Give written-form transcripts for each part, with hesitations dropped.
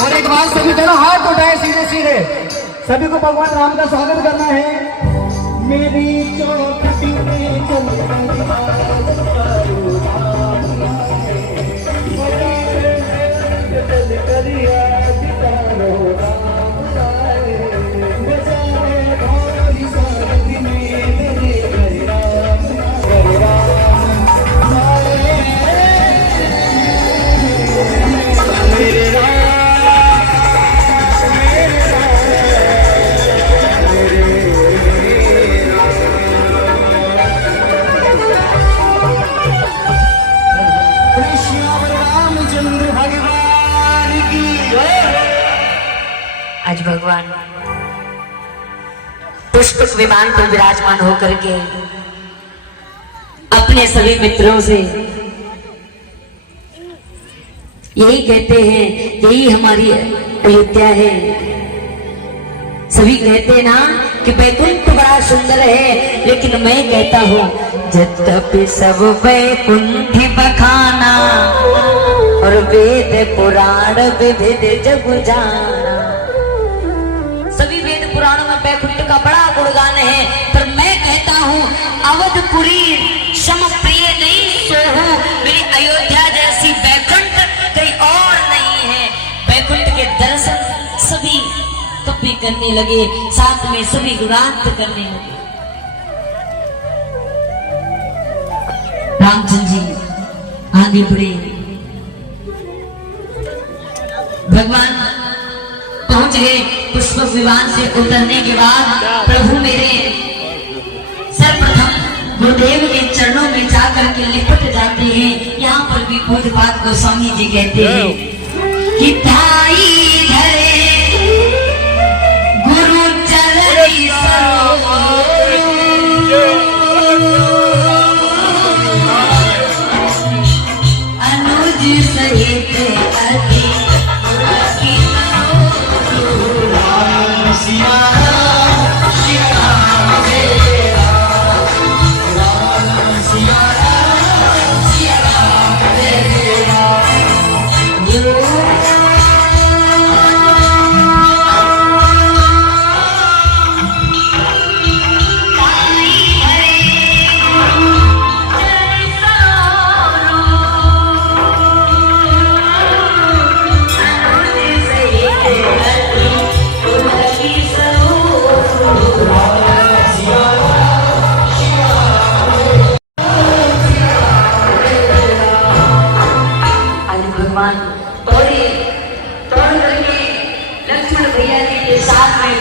और एक बात सभी जरा हाथ उठाए सीधे सीधे, सभी को भगवान राम का स्वागत करना है। मेरी चौखटी में आज भगवान पुष्पक विमान पर विराजमान होकर के अपने सभी मित्रों से यही कहते हैं, यही हमारी अयोध्या है। सभी कहते हैं ना कि वैकुंठ तो बड़ा सुंदर है, लेकिन मैं कहता हूँ जद्यपि सब वैकुंठ बखाना और वेद पुराण विविध जग जाना। सभी वेद पुराणों में वैकुंठ का बड़ा गुणगान है, पर मैं कहता हूँ अवधपुरी सम प्रिय नहीं सोहू, मेरी अयोध्या जैसी वैकुंठ कहीं और नहीं है। वैकुंठ के दर्शन सभी तब भी करने लगे, साथ में सभी गुणार्थ करने लगे। रामचंद्र जी आगे बढ़े, भगवान पहुंच गए। पुष्पक विमान से उतरने के बाद प्रभु मेरे सर्वप्रथम गुरुदेव के चरणों में जाकर के लिपट जाते हैं। यहाँ पर भी पूज्यपाद गोस्वामी जी कहते हैं कि धाई धरे गुरु चरणी सरोवर अनुज सहित अति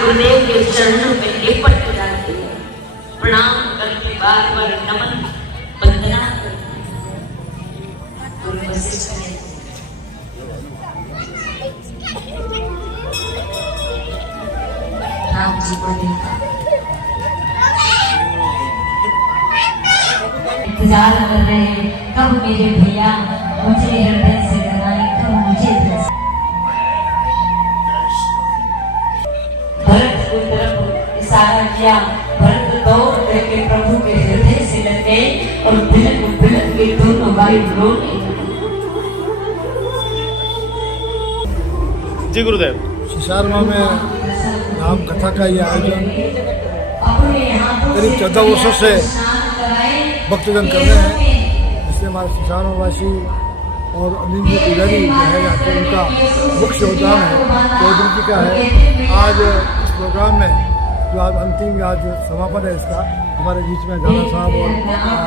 गुरुदेव के चरणों में लिपट जाते हैं, प्रणाम करके बार बार नमन वंदना करते हैं। गुरु वशिष्ठ ने राम जी को देखा, इंतजार कर रहे हैं कब मेरे भैया मुझे हृदय से लगाए, कब मुझे दर्शन। भरत की तरफ इशारा किया, भरत दौड़ करके प्रभु के हृदय से लग गए और बिलक बिलक के दोनों भाई रोने। जी गुरुदेव। सिसारमा में राम कथा का ये आयोजन करीब 14 वर्षों से भक्तजन कर रहे हैं। इससे हमारे सिसारवासी और अनिल जी पुजारी जो है यहाँ के उनका मुख्य योगदान है, चौधरी जी का है। आज इस प्रोग्राम में जो आज अंतिम आज समापन है इसका, हमारे बीच में गाना साहब और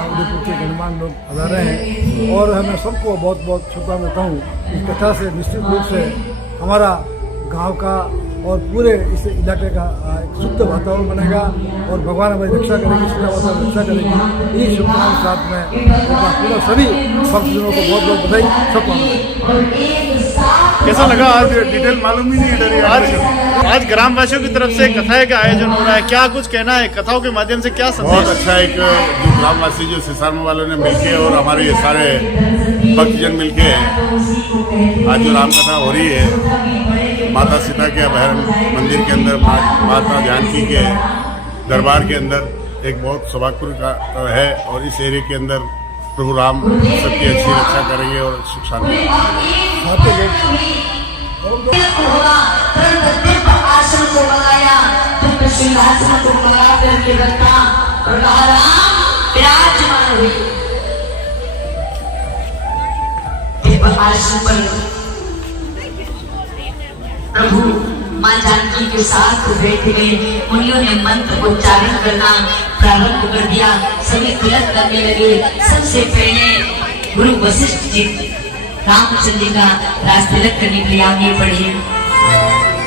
उदयपुर के गणमान्य लोग पधार रहे हैं और मैं सबको बहुत बहुत शुभकामनाएं देता हूँ। इस कथा से निश्चित रूप से हमारा गांव का और पूरे इस इलाके का एक शुद्ध वातावरण बनेगा और भगवान हमारी रक्षा करेगी, इसलिए वातावरण रक्षा करेगी। ये शुभकामनाएं साथ में पूरा सभी भक्तजनों को बहुत बहुत बधाई, सबको। कैसा लगा आज? डिटेल मालूम ही नहीं है। आज ग्रामवासियों की तरफ से कथा का आयोजन हो रहा है, क्या कुछ कहना है? कथाओं के माध्यम से क्या संदेश? बहुत अच्छा एक जो ग्रामवासी जो सिसारमा वालों ने मिलके और हमारे ये सारे भक्तजन मिलके आज जो राम कथा हो रही है, माता सीता के अपहरण मंदिर के अंदर माता जानकी के दरबार के अंदर एक बहुत सौभाग्यपूर्ण का है और इस एरिया के अंदर प्रभु राम सबकी अच्छी रक्षा करेंगे और सुख शांति। आश्रम को बनाया, तुमने सिंहासन को लगा करके रखा और राम विराजमान हुए। आश्रम पर प्रभु मां जानकी के साथ बैठ गए। मुनियों ने मंत्र उच्चारण करना प्रारंभ कर दिया, सभी तिलक करने लगे। सबसे पहले गुरु वशिष्ठ जी रामचंद्र जी का राज तिलक करने के लिए आगे बढ़े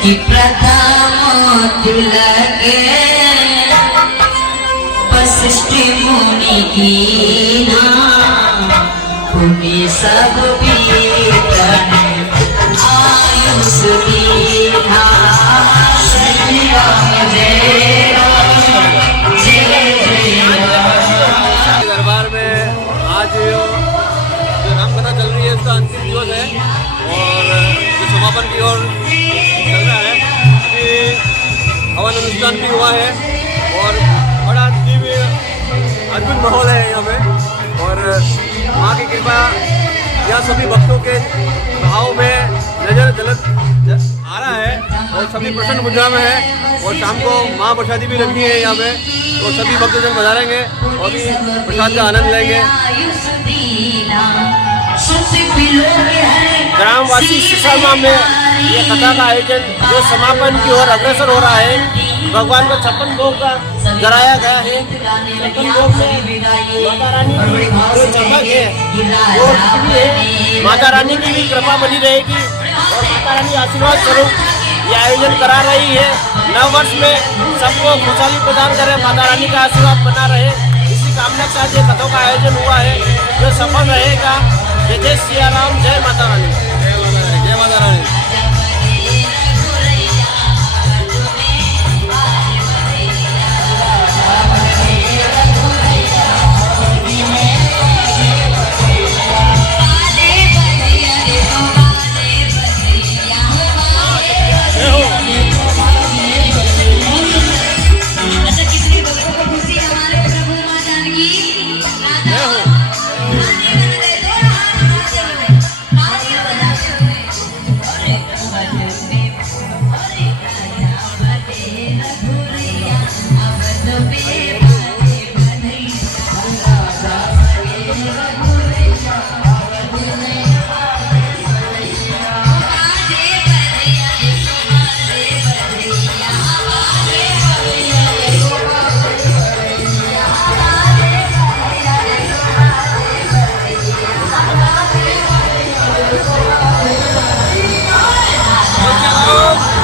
कि प्रथम तिलक वशिष्ठ मुनि की भूमि सब पीतन आयुष दीना श्री राम जय राम जय जय राम। दरबार में आज जो रामकथा चल रही है उसका अंतिम दिवस है और जो समापन की ओर चल रहा है। अभी हवन अनुष्ठान भी हुआ है और बड़ा दिव्य अद्भुत माहौल है यहाँ पे और माँ की कृपा यह सभी भक्तों के भाव में नजर झलक आ रहा है और सभी प्रसन्न मुद्रा में है। और शाम को माँ प्रसादी भी रखी है यहाँ पे, तो सभी भक्तजन पधारेंगे और भी प्रसाद का आनंद लेंगे। ग्रामवासी सिसारमा में ये कथा का आयोजन जो समापन की ओर अग्रसर हो रहा है। भगवान को 56 भोग का कराया गया है। 56 भोग में माता रानी जो चमक है वो भी है, माता रानी की भी कृपा बनी रहेगी और माता रानी आशीर्वाद स्वरूप ये आयोजन करा रही है। नव वर्ष में सबको खुशहाली प्रदान करे, माता रानी का आशीर्वाद बना रहे, इसी कामना के साथ ये कथों का आयोजन हुआ है जो सफल रहेगा। जय जय सिया राम, जय माता रानी, जय माता रानी।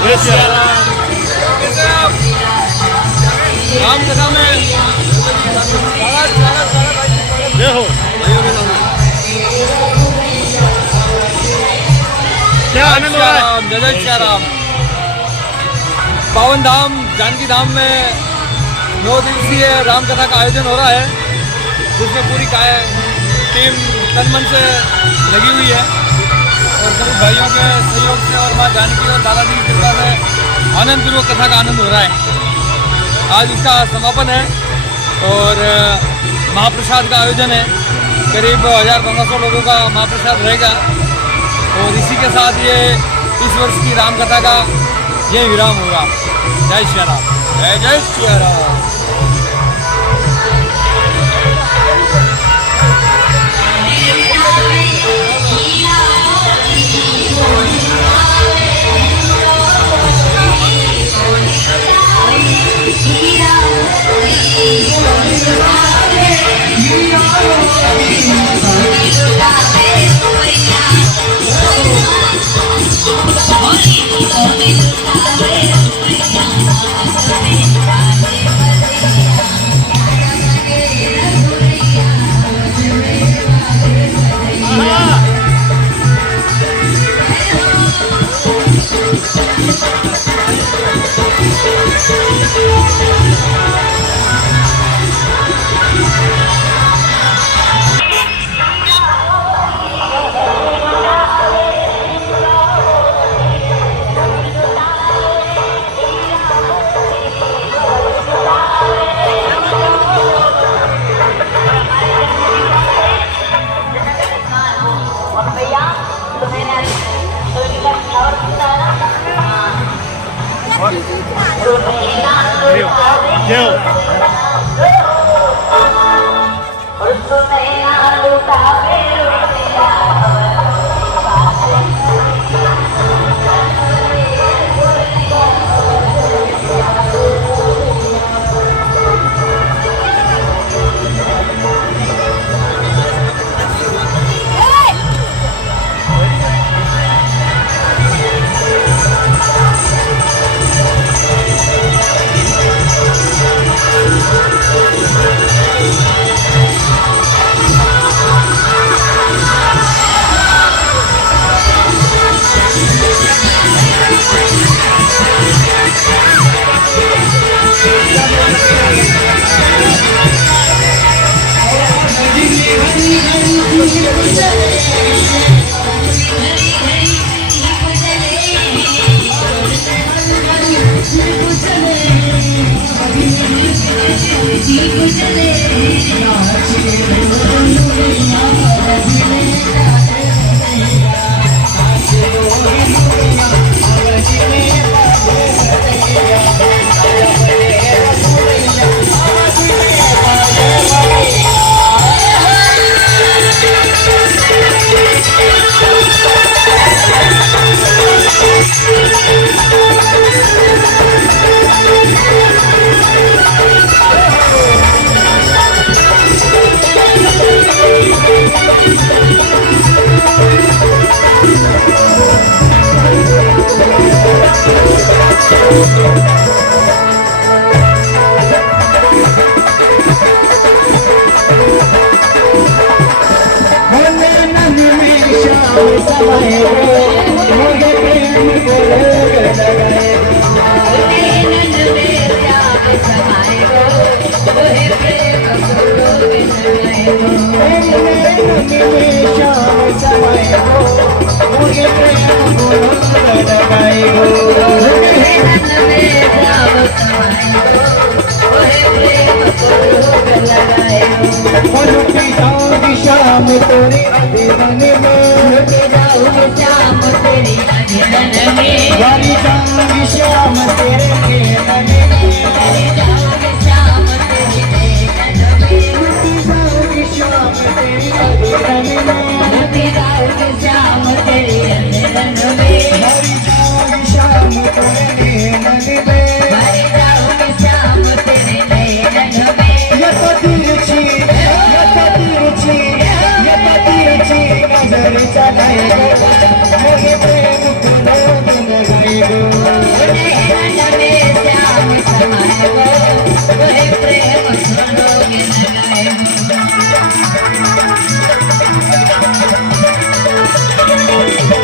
जय श्री राम। आनंद हो रहा है? जय श्री राम। पावन धाम जानकी धाम में 9 दिवसीय राम कथा का आयोजन हो रहा है, जिसमें पूरी टीम तन मन से लगी हुई है और सभी भाइयों के सहयोग से और माँ जानकी और दादाजी की कृपा से आनंद पूर्वक कथा का आनंद हो रहा है। आज इसका समापन है और महाप्रसाद का आयोजन है। करीब 1000-1500 लोगों का महाप्रसाद रहेगा और इसी के साथ ये इस वर्ष की राम कथा का ये विराम होगा। जय श्री राम। जय जय श्री राम।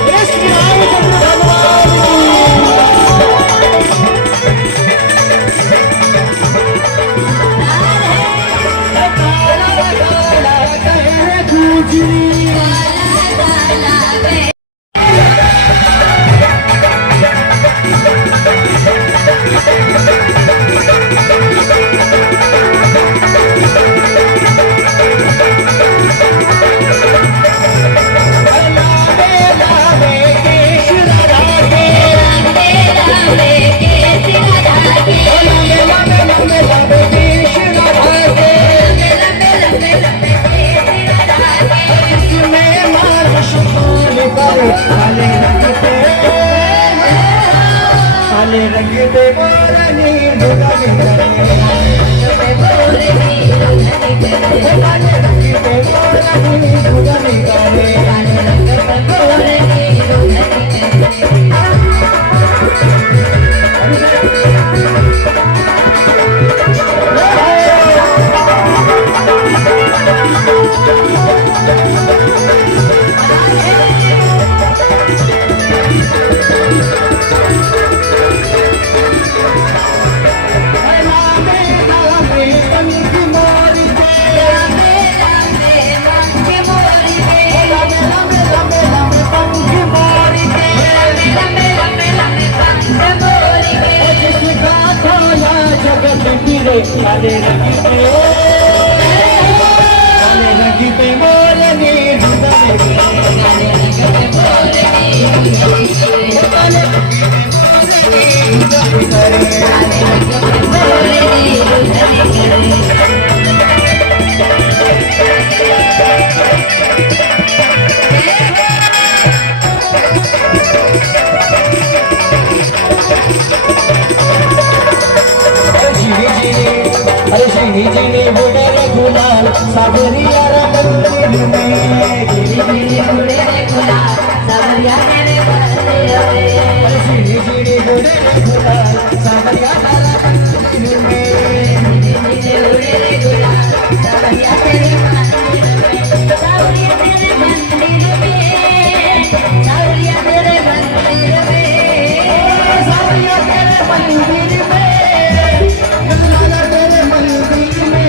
Yes, पे मोरनी दुलारी करे काले रंग पे मोरनी दुलारी करे काले रंग पे मोरनी दुलारी झिनी झिनी बुढ़े रे गुलाल सावरिया रे मंदिर में झिनी झिनी बुढ़े रे गुलाल सावरिया रे मंदिर में झिनी झिनी बुढ़े रे गुलाल सावरिया रे मंदिर में झिनी झिनी बुढ़े रे गुलाल सावरिया रे मंदिर में सावरिया तेरे मंदिर में सावरिया तेरे मंदिर में सावरिया तेरे मंदिर में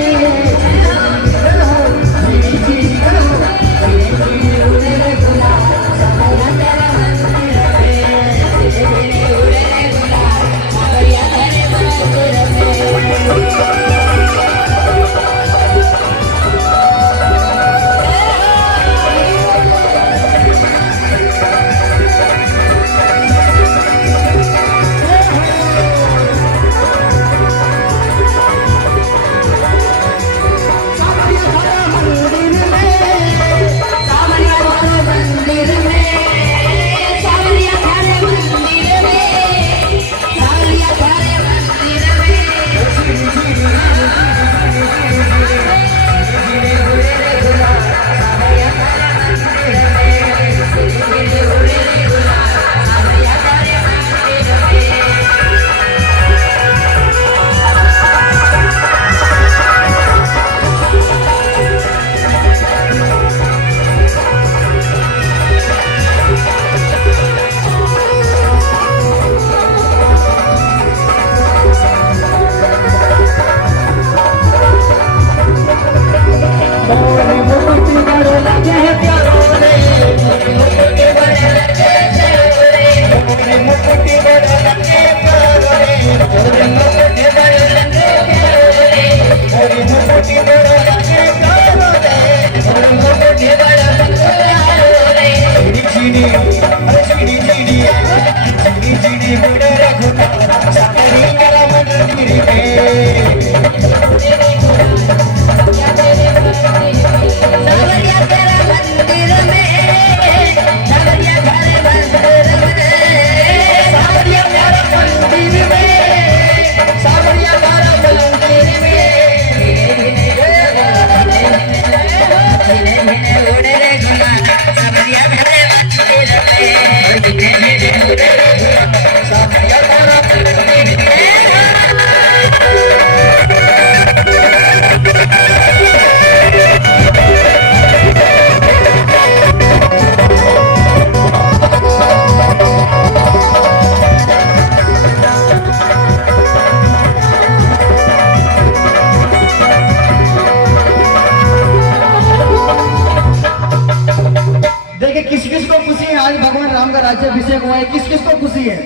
राज्याभिषेक हुआ है, किस किस को खुशी है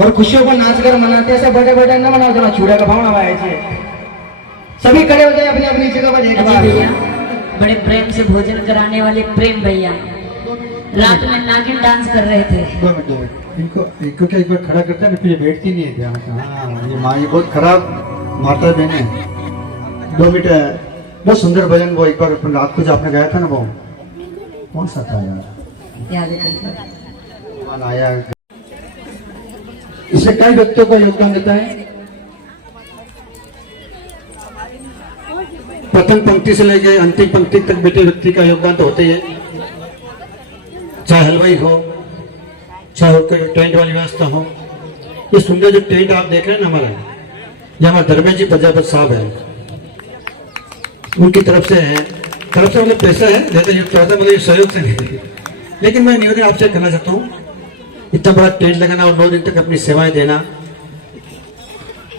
और खुशियों को नाच कर मनाते हैं। बड़े बड़े न मनाओ, जरा चूड़ा का भाव नवाए थे। सभी खड़े हो जाए अपनी अपनी जगह पर। अजय भैया बड़े प्रेम से भोजन कराने वाले प्रेम भैया रात में नागिन डांस कर रहे थे। 2 मिनट इनको क्या एक बार खड़ा करता है ना, फिर बैठती नहीं है ध्यान से। हाँ ये माँ ये बहुत खराब माता बहन है। 2 मिनट बहुत सुंदर भजन वो एक बार रात को जो आपने गाया था ना, वो कौन सा था यार, याद है आया इसमें कई व्यक्तियों का योगदान रहता है। प्रथम पंक्ति से लेकर अंतिम पंक्ति तक बैठे व्यक्ति का योगदान तो होते ही है, चाहे हलवाई हो, चाहे कोई टेंट वाली व्यवस्था हो। ये सुंदर जो टेंट आप देख रहे हैं ना हमारा, ये हमारे धर्मेश जी प्रजापति साहब है, उनकी तरफ से है। तरफ से मतलब पैसा है, जैसे ये थोड़ा सा मतलब सहयोग से नहीं। लेकिन मैं निवेदन आपसे करना चाहता हूँ, इतना बड़ा टेंट लगाना और 9 दिन तक अपनी सेवाएं देना।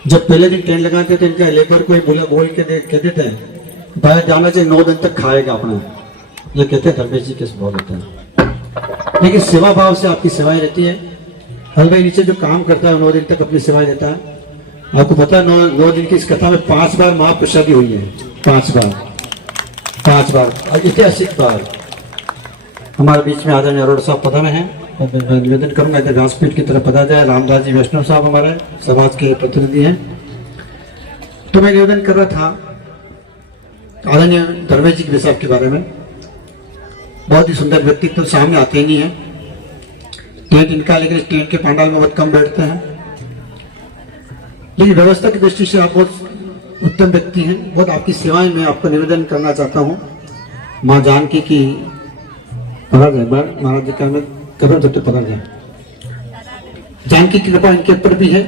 जब पहले दिन टेंट लगाते थे, इनका लेबर कोई बोल के कहते थे बाहर जाना चाहिए, 9 दिन तक खाएगा अपना, ये कहते धर्मेश जी के स्वभाव होता है। लेकिन सेवा भाव से आपकी सेवाएं रहती है। हलवाई नीचे जो काम करता है 9 दिन तक अपनी सेवाएं देता है। आपको पता है 9 दिन की इस कथा में 5 बार महाप्रसादी हुई है, 5 बार और ऐतिहासिक बार। हमारे बीच में आदरणीय अरोड़ा साहब पधारे हैं, मैं निवेदन करूंगा इधर व्यासपीठ की तरफ पधा जाए। रामदास जी वैष्णव साहब हमारे समाज के प्रतिनिधि हैं। तो मैं निवेदन कर रहा था आदरणीय धर्मेश जी साहब के बारे में। बहुत ही सुंदर व्यक्तित्व, सामने आते ही नहीं है। टेंट इनका, लेकिन टेंट के पंडाल में बहुत कम बैठते हैं। लेकिन व्यवस्था की दृष्टि से आप बहुत उत्तम व्यक्ति हैं। बहुत आपकी सेवाएं मैं आपको निवेदन करना चाहता हूँ। माँ जानकी की महाराज जी का मैं कब्र तक पता जाए, जानकी की कृपा इनके ऊपर भी है।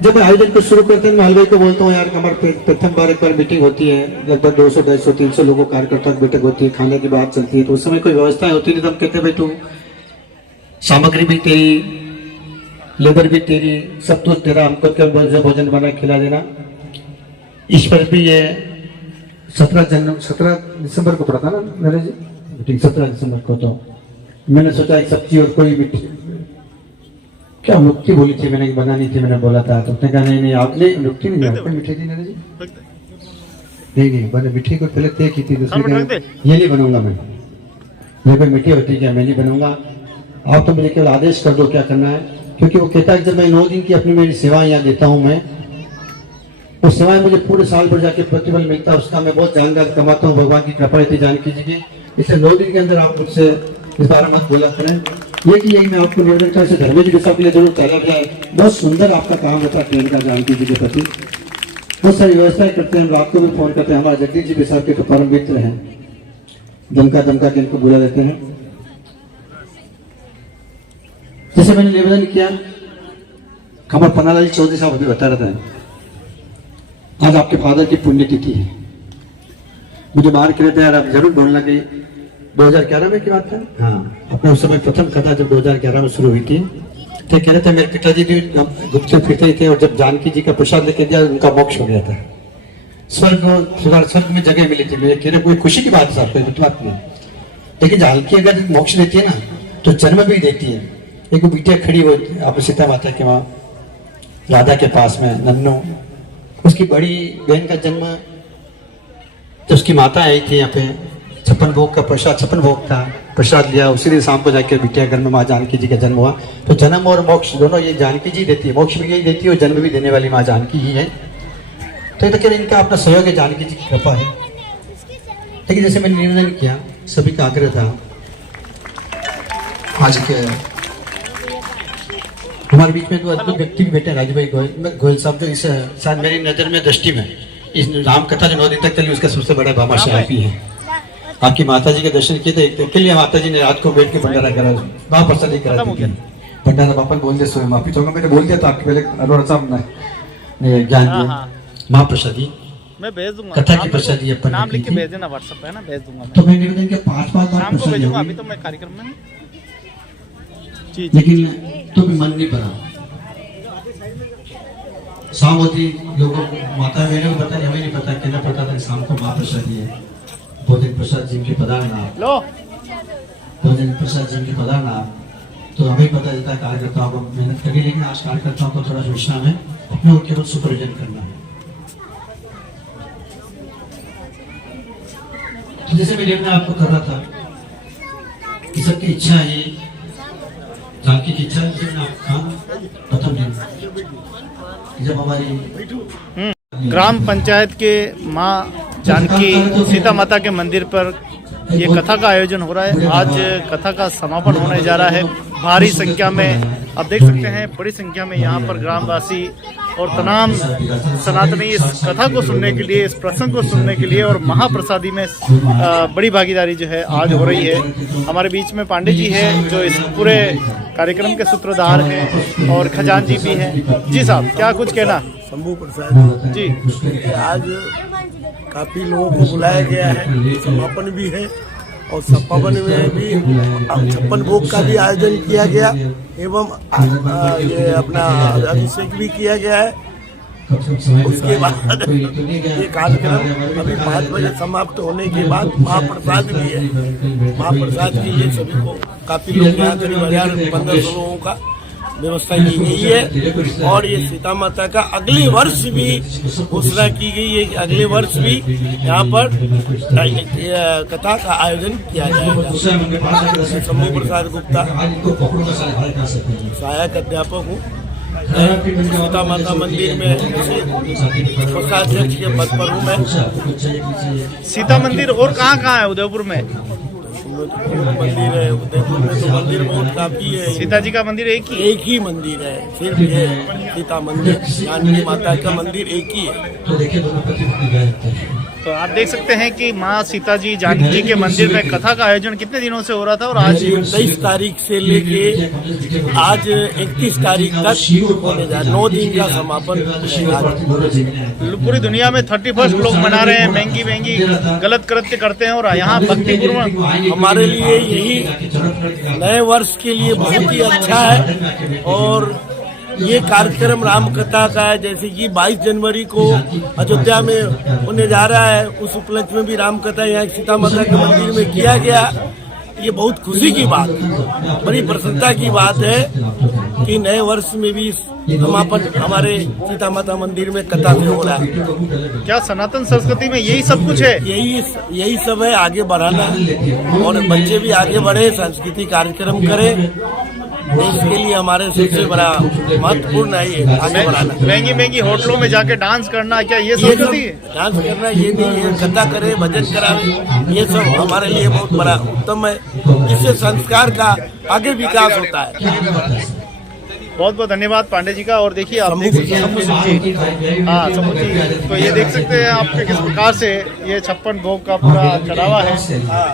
जब मैं आयोजन को शुरू करते हैं, मैं हलवाई को बोलता हूँ यार हमारे प्रथम बार एक बार मीटिंग होती है, लगभग 200, 250, 300 लोगों कार्यकर्ताओं की बैठक होती है, खाने की बात चलती है। तो उस समय कोई व्यवस्था होती नहीं, तो हम कहते भाई तू सामग्री भी तेरी, लेबर भी तेरी, सब तो तेरा, हमको क्या भोजन बना खिला देना। इस पर भी ये 17 दिसंबर को पड़ा था ना नरेश जी मीटिंग, 17 दिसंबर को। तो मैंने सोचा एक सब्जी और कोई मीठी, क्या नुक्ति बोली थी मैंने, बनानी थी, मैंने बोला था। तो उसने कहा नहीं आपने नुक्ति नहीं, आपको मीठी थी नरेश जी, नहीं मैंने मीठी को पहले तय की थी। दूसरे कहा ये नहीं बनूंगा मैं, ये कोई मीठी होती क्या, मैं नहीं बनूंगा, आप तो मुझे केवल आदेश कर दो क्या करना है। क्योंकि वो कहता है जब मैं 9 दिन की अपनी मेरी सेवाएं यहाँ देता हूँ, मैं वो सेवाएं मुझे पूरे साल भर जाके प्रतिफल मिलता है, उसका मैं बहुत जानकारी कमाता हूँ। भगवान की कृपा रहती जानकी जी की। इसे 9 दिन के अंदर आप मुझसे इस बारे में मत बोला करें। यही मैं आपको निवेदन करता हूँ, धर्मेश जी साहब के लिए जरूर तैयार जाए। बहुत सुंदर आपका काम होता है ट्रेन का, जानकी जी के प्रति बहुत सारी व्यवस्थाएं करते हैं। हम रात को भी फोन करते हैं। हमारे जगदीश जी साहब के तो परम मित्र हैं, दमका के इनको बुला देते हैं। जैसे मैंने निवेदन किया, कमर पन्नालाल चौधरी साहब अभी बता रहे थे आज आपके फादर की पुण्यतिथि है। मुझे बाहर कह रहे थे यार आप जरूर बोलना कि 2011 में की बात है। हाँ, अपने उस समय प्रथम कथा जब 2011 में शुरू हुई थी, तो कह रहे थे मेरे पिताजी भी गुप्त फिरते थे और जब जानकी जी का प्रसाद लेके दिया उनका मोक्ष हो गया था, स्वर्ग में जगह मिली थी। मुझे कह रहे कोई खुशी की बात है साहब, कोई बात नहीं। लेकिन जानकी अगर मोक्ष देती है ना तो जन्म भी देती है। एक बिटिया खड़ी हुई आप सीता माता के वहां राधा के पास में, नन्नू, उसकी बड़ी बहन का जन्म जब उसकी माता आई थी यहाँ पे, 56 भोग का प्रसाद, 56 भोग था, प्रसाद लिया। उसी दिन शाम को जाकर बिटिया घर में माँ जानकी जी का जन्म हुआ। तो जन्म और मोक्ष दोनों ये जानकी जी देती है, मोक्ष भी यही देती है और जन्म भी देने वाली माँ जानकी ही है। तो ये तो कह इनका अपना सहयोग है, जानकी जी की कृपा है। लेकिन जैसे मैंने निवेदन किया, सभी का आग्रह था, आज के हमारे बीच में 2 अद्भुत व्यक्ति भी बैठे, राजू भाई गोयल साहब, जो इस शायद मेरी नजर में दृष्टि में इस राम कथा जो 9 दिन तक चली उसका सबसे बड़ा भामाशाह आप ही है। आपकी माता जी के दर्शन किए थे, के लिए माता जी ने रात को बैठ के भंडारा करा, महाप्रसादी करा दी। भंडारा बापा बोल दे सो माफी चाहूंगा, मैंने बोल दिया था आपके पहले अरोड़ा साहब ने ज्ञान दिया। महाप्रसादी मैं भेज दूंगा, कथा की प्रसादी अपन नाम लिख के भेज देना व्हाट्सएप पे ना, भेज दूंगा मैं। तो मैं निवेदन के 5 बार शाम को भेजूंगा, अभी तो मैं कार्यक्रम में। लेकिन तो भी मन नहीं भरा। शाम होती लोगों माता मैंने भी पता नहीं, हमें नहीं पता, कहना पड़ता था शाम को महाप्रसादी है, भोजन प्रसाद जी की पधारना, भोजन प्रसाद जी की पधारना। तो हमें पता चलता है कार्यकर्ताओं को मेहनत करी, लेकिन आज कार्यकर्ताओं को थोड़ा विश्राम है, अपने को केवल सुपरविजन करना है। तो जैसे मैं आपको कर रहा था कि सबकी इच्छा है, जानकी की इच्छा प्रथम दिन जब हमारी ग्राम पंचायत के माँ जानकी सीता माता के मंदिर पर ये कथा का आयोजन हो रहा है। आज कथा का समापन होने जा रहा है। भारी संख्या में आप देख सकते हैं, बड़ी संख्या में यहाँ पर ग्रामवासी और तमाम सनातनी इस कथा को सुनने के लिए, इस प्रसंग को सुनने के लिए और महाप्रसादी में बड़ी भागीदारी जो है आज हो रही है। हमारे बीच में पांडे जी है जो इस पूरे कार्यक्रम के सूत्रधार हैं और खजानजी भी हैं। जी साहब, क्या कुछ कहना? शंभू प्रसाद जी, आज काफी लोगों को बुलाया गया है, समापन भी है और समापन में भी 56 भोग का भी आयोजन किया गया एवं ये अपना अभिषेक भी किया गया है। उसके बाद ये कार्यक्रम अभी 5 बजे समाप्त होने के बाद महाप्रसाद भी है। महाप्रसाद के लिए सभी को काफी लोग यहाँ करीब 1500 लोगों का व्यवस्था की गई है और ये सीता माता का अगले वर्ष भी घोषणा की गई है कि अगले वर्ष भी यहाँ पर कथा का आयोजन किया जाएगा। शंभू प्रसाद गुप्ता, सहायक अध्यापक हूँ, सीता माता मंदिर में कोषाध्यक्ष के पद पर हूँ मैं। सीता मंदिर और कहाँ है उदयपुर में? मंदिर है उदयपुर में, तो मंदिर बहुत काफी है। सीता जी का मंदिर एक ही मंदिर है, सिर्फ ये सीता मंदिर, जानकी माता का मंदिर एक ही है। तो आप देख सकते हैं कि माँ सीता जी जानकी जी के मंदिर में कथा का आयोजन कितने दिनों से हो रहा था और आज 23 तारीख से लेके आज 31 तारीख तक होने जा 9 दिन का समापन है। पूरी दुनिया में 31 लोग मना रहे हैं, महंगी गलत कृत्य करते हैं और यहाँ भक्तिपूर्ण हमारे लिए यही नए वर्ष के लिए बहुत ही अच्छा है। और ये कार्यक्रम राम कथा का है, जैसे कि 22 जनवरी को अयोध्या में होने जा रहा है, उस उपलक्ष्य में भी राम कथा यहाँ सीता माता के मंदिर में किया गया। ये बहुत खुशी की बात, बड़ी प्रसन्नता की बात है कि नए वर्ष में भी समापन हमारे सीता माता मंदिर में कथा से हो रहा है। क्या सनातन संस्कृति में यही सब कुछ है? यही सब है, आगे बढ़ाना और बच्चे भी आगे बढ़े, सांस्कृतिक कार्यक्रम करें। देश के लिए हमारे सबसे बड़ा महत्वपूर्ण है ये आगे बढ़ाना। महंगी होटलों में जाके डांस करना, क्या ये संस्कृति है? डांस करना ये नहीं है, कथा करे, भजन करावे, ये सब हमारे लिए बहुत बड़ा उत्तम है। इससे संस्कार का आगे विकास होता है। बहुत बहुत धन्यवाद पांडे जी का। और देखिए आप देख सकते हैं शंभू जी, हाँ शंभू जी, तो ये देख सकते हैं आप किस प्रकार से ये 56 भोग का पूरा चढ़ावा है।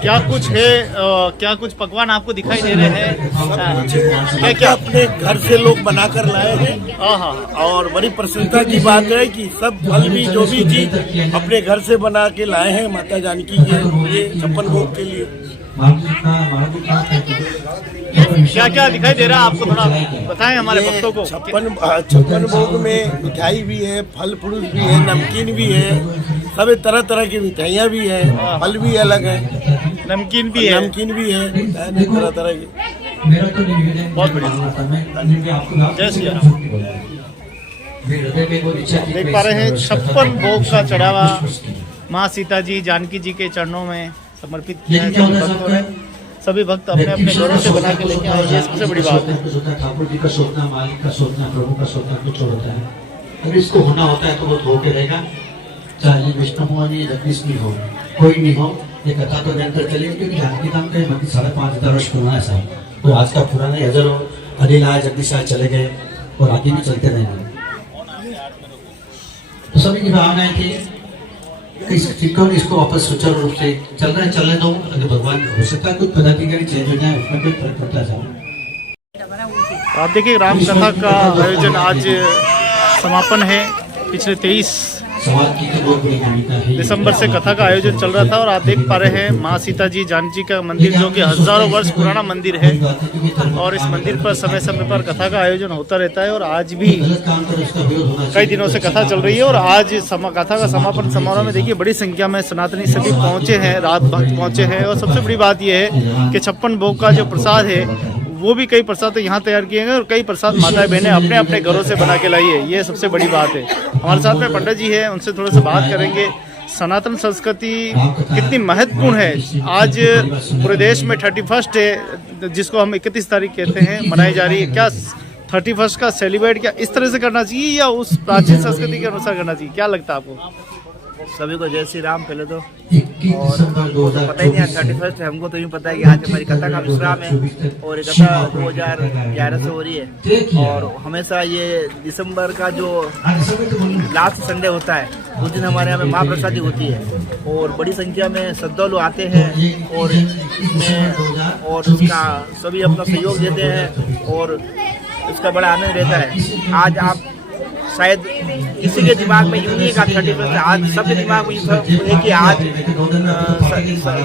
क्या कुछ है, क्या कुछ पकवान आपको दिखाई दे रहे हैं? क्या अपने घर से लोग बनाकर लाए हैं। और बड़ी प्रसन्नता की बात है कि सब फल भी जो भी चीज अपने घर से बना के लाए हैं माता जानकी के लिए 56 भोग के लिए। क्या क्या दिखाई दे रहा है आपको, थोड़ा बताएं हमारे भक्तों को। 56 भोग में मिठाई भी है, फल फ्रूट भी है, नमकीन भी है, सब तरह तरह की मिठाइयाँ भी है, फल भी अलग है, नमकीन भी है, तरह तरह की। बहुत बढ़िया, जय श्री राम। देख पा रहे हैं 56 भोग का चढ़ावा माँ सीता जी जानकी जी के चरणों में समर्पित किया है। सभी भक्त अपने अपने घरों से बना के लेके आए, ये सबसे बड़ी बात है। ठाकुर जी का सोचना, मालिक का सोचना, प्रभु का सोचना कुछ और होता है। अगर इसको होना होता है तो वो धो के रहेगा, चाहे विष्णु हो या कृष्ण हो, कोई नहीं हो, ये कथा तो निरंतर चलेगी। क्योंकि जानकी धाम का मंदिर 5,500 वर्ष पुराना है साहब, तो आज का पुराना हजर हो, अनिल आए, जगदीश आए, चले गए और आगे भी चलते रहेंगे। तो सभी की भावनाएं थी इसको वापस सुचारू रूप से चलने दो। अगर भगवान हो सकता है कुछ पदाधिकारी चेंज हो जाए, उसमें कोई फर्क पड़ता है। आप देखिए राम कथा का आयोजन आज समापन है। पिछले 23 दिसंबर से कथा का आयोजन चल रहा था और आप देख पा रहे हैं माँ सीता जी जानकी का मंदिर जो कि हजारों वर्ष पुराना मंदिर है और इस मंदिर पर समय समय पर कथा का आयोजन होता रहता है। और आज भी कई दिनों से कथा चल रही है और आज कथा का समापन समारोह में देखिए बड़ी संख्या में सनातनी सभी पहुंचे हैं, रात भक्त पहुंचे हैं। और सबसे बड़ी बात यह है कि 56 भोग का जो प्रसाद है वो भी कई प्रसाद यहाँ तैयार किए गए और कई प्रसाद माताएं बहनें अपने अपने घरों से बना के लाई है। ये सबसे बड़ी बात है। हमारे साथ में पंडित जी है, उनसे थोड़ा सा बात करेंगे। सनातन संस्कृति कितनी महत्वपूर्ण है। आज पूरे देश में 31 है जिसको हम 31 तारीख कहते हैं मनाई जा रही है। क्या 31 का सेलिब्रेट क्या इस तरह से करना चाहिए या उस प्राचीन संस्कृति के अनुसार करना चाहिए? क्या लगता है आपको? सभी को जय श्री राम। पहले तो 21 दिसंबर पता ही नहीं है 31 है, हमको तो यूँ पता है कि आज हमारी कथा का विश्राम है और ये कथा 2011 से हो रही है। और हमेशा ये दिसंबर का जो लास्ट संडे होता है उस दिन हमारे यहाँ में महाप्रसादी होती है और बड़ी संख्या में श्रद्धालु आते हैं और उसका सभी अपना सहयोग देते हैं और उसका बड़ा आनंद रहता है। आज आप शायद किसी के दिमाग में यूँ नहीं का 31, आज सबके दिमाग में है कि आज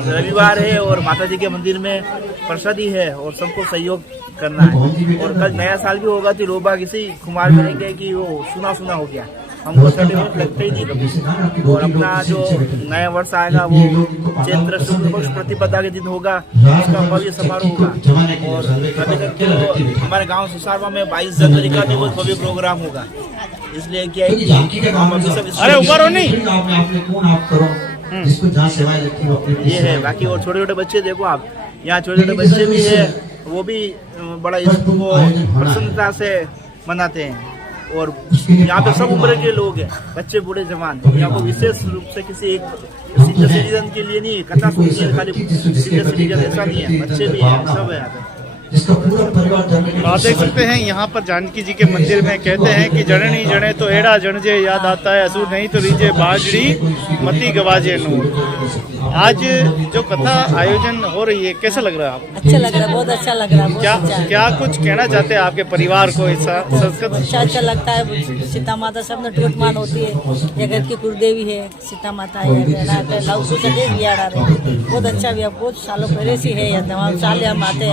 रविवार है और माता जी के मंदिर में प्रसादी है और सबको सहयोग करना है। और कल नया साल भी होगा तो लोग बाग इसी खुमार करेंगे कि वो सुना सुना हो गया, हमको 31 लगता ही नहीं कभी। और अपना जो नया वर्ष आएगा वो चैत्र शुक्ल पक्ष प्रतिपदा के दिन होगा, उसका भव्य समारोह होगा। और अभी तक तो हमारे गांव सिसारवा में 22 जनवरी का भी बहुत भव्य प्रोग्राम होगा। इसलिए क्या है कि हम अभी सब अरे ऊपर हो नहीं ये है। बाकी और छोटे छोटे बच्चे देखो आप, यहाँ छोटे छोटे बच्चे भी है, वो भी बड़ा इसको प्रसन्नता से मनाते हैं। और यहाँ पे सब उम्र के लोग हैं, बच्चे बूढ़े जवान। यहाँ को विशेष रूप से किसी एक सीनियर सिटीजन के लिए नहीं कथा सुननी है, खाली सीनियर सिटीजन ऐसा नहीं है, बच्चे भी हैं, सब है यहाँ पे। आप देख सकते हैं यहाँ पर जानकी जी के मंदिर में कहते हैं कि जड़नी जड़े तो एड़ा जड़जे याद आता है, असुर नहीं तो रीजे बाजड़ी मती गवाजे नूर। आज जो कथा आयोजन हो रही है कैसा लग रहा है आपको? अच्छा लग रहा है, बहुत अच्छा लग रहा है। क्या कुछ कहना चाहते हैं आपके परिवार को? ऐसा संस्कृत अच्छा लगता है। सीता माता सब ने टूट मान होती है, ये घर की कुलदेवी है सीता माता है। बहुत अच्छा भी, बहुत सालों पहले से है, तमाम साल हम आते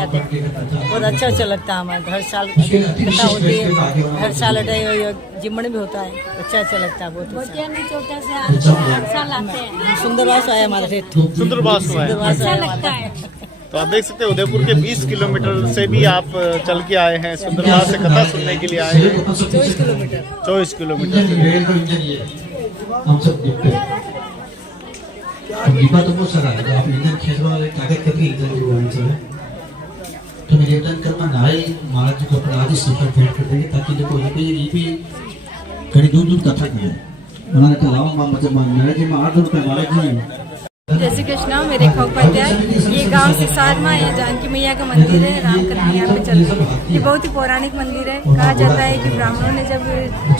बहुत अच्छा लगता है। हमारे हर साल कथा होती है, हर साल जिम्मन भी होता है, अच्छा लगता है। बहुत सुंदरवास आया हमारे सुंदरवास हुआ है। अच्छा लगता है। तो आप देख सकते हैं उदयपुर के 20 किलोमीटर से भी आप चल के आए हैं, सुंदरवास से कथा सुनने के लिए आए हैं। 24 किलोमीटर हम सब तो बहुत सारा है, आप इंजन खींचवा वाले ताकत करके इंजन जुड़वाने चाहिए। तो मेरे इंजन कर्मा नाई महाराज जी को अपना आदि सफर भेंट कर देंगे ताकि देखो ये भी कहीं दूर कथा करें। उन्होंने कहा माँ मतलब महाराज जी में 8 रुपये महाराज जी। जय श्री कृष्णा, मैं रेखा उपाध्याय। ये गांव सिसारमा है, जानकी मैया का मंदिर है, रामकथा यहाँ पे चलती है। ये बहुत ही पौराणिक मंदिर है। कहा जाता है कि ब्राह्मणों ने जब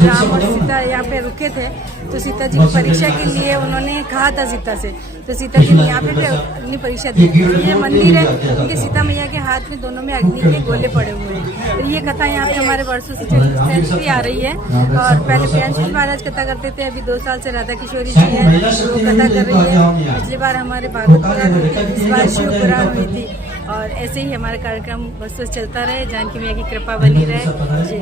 राम और सीता यहाँ पे रुके थे तो सीता जी की परीक्षा के लिए उन्होंने कहा था सीता से, तो सीता जी ने यहाँ पे अग्नि परीक्षा दी। ये मंदिर है, क्योंकि सीता मैया के हाथ में दोनों में अग्नि के गोले पड़े हुए हैं। तो ये कथा यहाँ पे हमारे वर्षों से चलती आ रही है। और पहले प्रियांशु महाराज कथा करते थे, अभी 2 साल से राधा किशोरी जी है वो कथा कर रही है। पिछली बार हमारे भागवत पुराण हुई थी, इस बार शिव पुराण हुई थी। और ऐसे ही हमारा कार्यक्रम वर्षों से चलता रहे, जानकी मैया की कृपा बनी रहे जी।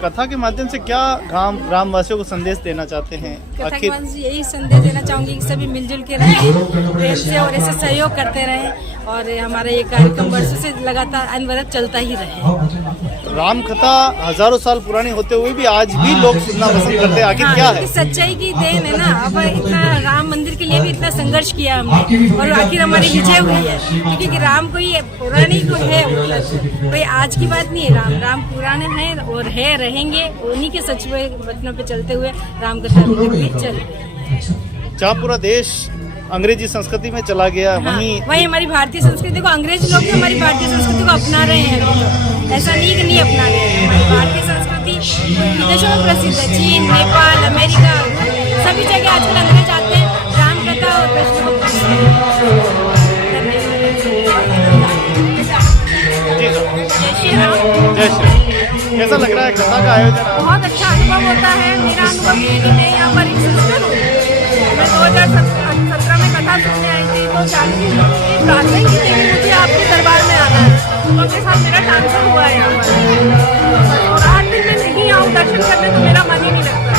कथा के माध्यम से क्या ग्रामवासियों को संदेश देना चाहते हैं? कथा के माध्यम से यही संदेश देना चाहूंगी कि सभी मिलजुल के रहें, प्रेम से और ऐसे सहयोग करते रहें और हमारा ये कार्यक्रम वर्षों से लगातार अनवरत चलता ही रहे। राम कथा हजारों साल पुरानी होते हुए भी आज भी लोग सुनना पसंद करते हैं, आखिर क्या है? सच्चाई की देन है ना। अब इतना राम मंदिर के लिए भी इतना संघर्ष किया हमने और आखिर हमारी विजय हुई है, क्योंकि राम कोई पुरानी को है, कोई आज की बात नहीं है। राम पुराने हैं और है, रहेंगे, उन्हीं के सच वचनों पे चलते हुए राम कथा चल। जहाँ पूरा देश अंग्रेजी संस्कृति में चला गया, वही हमारी भारतीय संस्कृति को अंग्रेज लोग भी हमारी भारतीय संस्कृति को अपना रहे हैं। ऐसा नहीं कि नहीं अपना रहे हैं। हमारी भारतीय संस्कृति विदेशों में प्रसिद्ध है, चीन, नेपाल, अमेरिका, सभी जगह आजकल अंग्रेज आते हैं राम कथा और कृष्ण को। जय श्री राम। जय श्री। कैसा लग रहा है कथा का आयोजन? बहुत अच्छा अनुभव होता है। मेरा अनुभव ये कि मैं यहाँ पर सिस्टर हूँ। मैं 2017 में कथा सुनने आई थी, तो जानकी प्रार्थना की थी कि मुझे आपके दरबार में आना है, तो उनके साथ मेरा ट्रांसफर हुआ है यहाँ पर। और 8 दिन में नहीं आऊँ दर्शन करने तो मेरा मन ही नहीं लगता।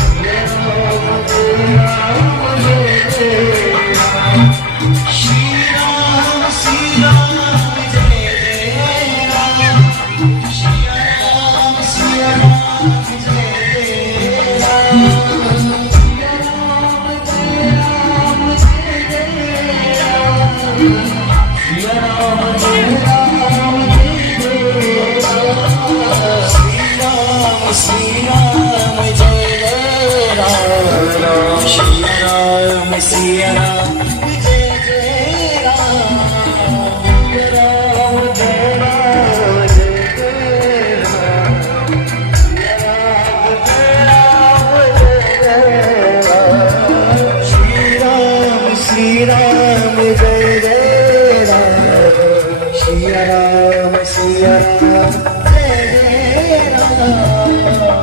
सिया राम सिया राम जय जय राम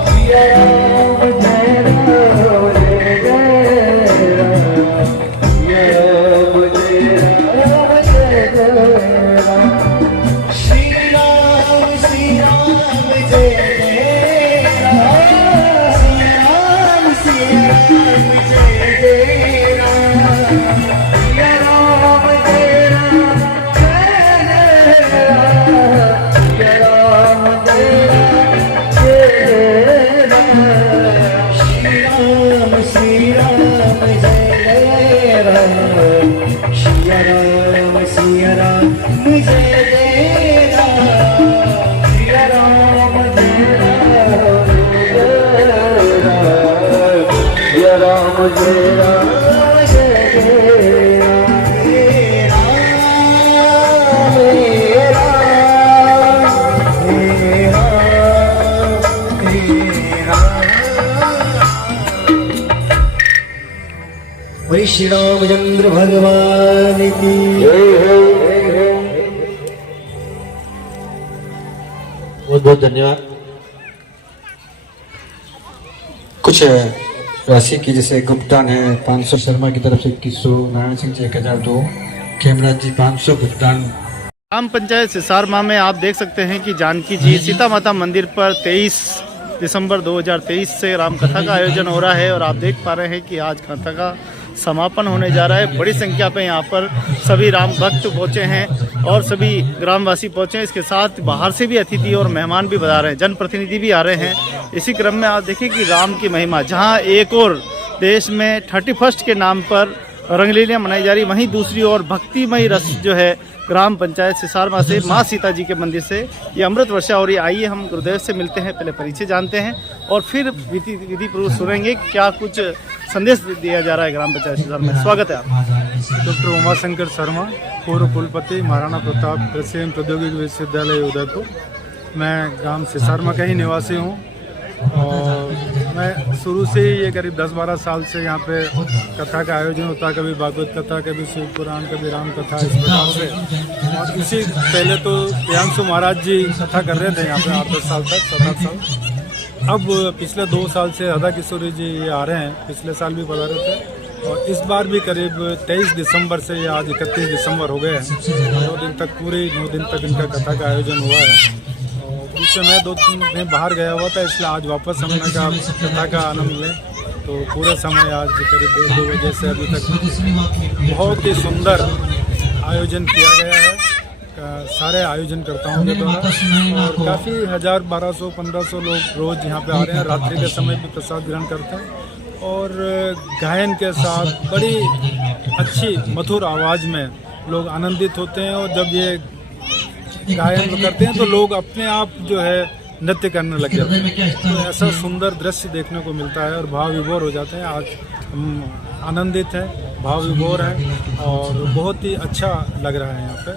सिया राम जय राम जय जय राम सिया राम जय राम जय जय राम श्री राम जय जय राम सिया राम जय जय राम सिया राम जय राम जय जय राम सिया राम जय राम जय राम श्री राम जय जय राम सिया राम जय राम सिया राम जय राम जय राम वही श्री रामचंद्र भगवान की बहुत बहुत धन्यवाद। कुछ राशि की जैसे भुगतान है 500 शर्मा की तरफ से 2100, नारायण सिंह जी 1002, खेमराज जी 500 भुगतान। ग्राम पंचायत सिसारमा में आप देख सकते हैं कि जानकी जी सीता माता मंदिर पर 23 दिसंबर 2023 से राम कथा का आयोजन हो रहा है और आप देख पा रहे हैं कि आज कथा का समापन होने जा रहा है। बड़ी संख्या पे यहाँ पर सभी राम भक्त पहुँचे हैं और सभी ग्रामवासी पहुँचे हैं। इसके साथ बाहर से भी अतिथि और मेहमान भी बता रहे हैं, जनप्रतिनिधि भी आ रहे हैं। इसी क्रम में आप देखिए कि राम की महिमा, जहाँ एक और देश में 31 के नाम पर रंगलीलियाँ मनाई जा रही, वहीं दूसरी ओर भक्तिमय रस जो है ग्राम पंचायत सिसारमा से माँ सीता जी के मंदिर से ये अमृत वर्षा हो रही है। आइए हम गुरुदेव से मिलते हैं, पहले परिचय जानते हैं और फिर विधि पूर्वक सुनेंगे क्या कुछ संदेश दिया जा रहा है ग्राम पंचायत सिसारमा में। स्वागत है आप। डॉक्टर उमाशंकर शर्मा, पूर्व कुलपति महाराणा प्रताप कृषि एवं प्रौद्योगिकी विश्वविद्यालय उदयपुर। मैं ग्राम सिसारमा का ही निवासी हूँ और मैं शुरू से ही ये करीब 10-12 साल से यहाँ पे कथा का आयोजन होता है, कभी भागवत कथा, कभी शिव पुराण, कभी राम कथा, इस प्रकार से। और इसी पहले तो प्रियांशु महाराज जी कथा कर रहे थे यहाँ पे 8-10 साल तक, 7-8 साल। अब पिछले 2 साल से राधा किशोरी जी आ रहे हैं, पिछले साल भी पधारे थे और इस बार भी करीब 23 दिसंबर से आज 31 दिसंबर हो गए हैं। 2 दिन तक, पूरे 9 दिन तक इनका कथा का आयोजन हुआ है। उससे मैं 2-3 दिन बाहर गया हुआ था, इसलिए आज वापस हमने का कथा का आनंद लें। तो पूरे समय आज करीब 2 बजे से अभी तक बहुत ही सुंदर आयोजन किया गया है सारे आयोजनकर्ताओं के द्वारा और काफ़ी 1000, 1200, 1500 लोग रोज़ यहाँ पे आ रहे हैं। रात्रि के समय भी प्रसाद ग्रहण करते हैं और गायन के साथ बड़ी अच्छी मधुर आवाज़ में लोग आनंदित होते हैं और जब ये गायन करते हैं तो लोग अपने आप जो है नृत्य करने लग जाते हैं। तो ऐसा सुंदर दृश्य देखने को मिलता है और भाव विभोर हो जाते हैं। आज हम आनंदित हैं, भाव विभोर हैं और बहुत ही अच्छा लग रहा है यहाँ पे।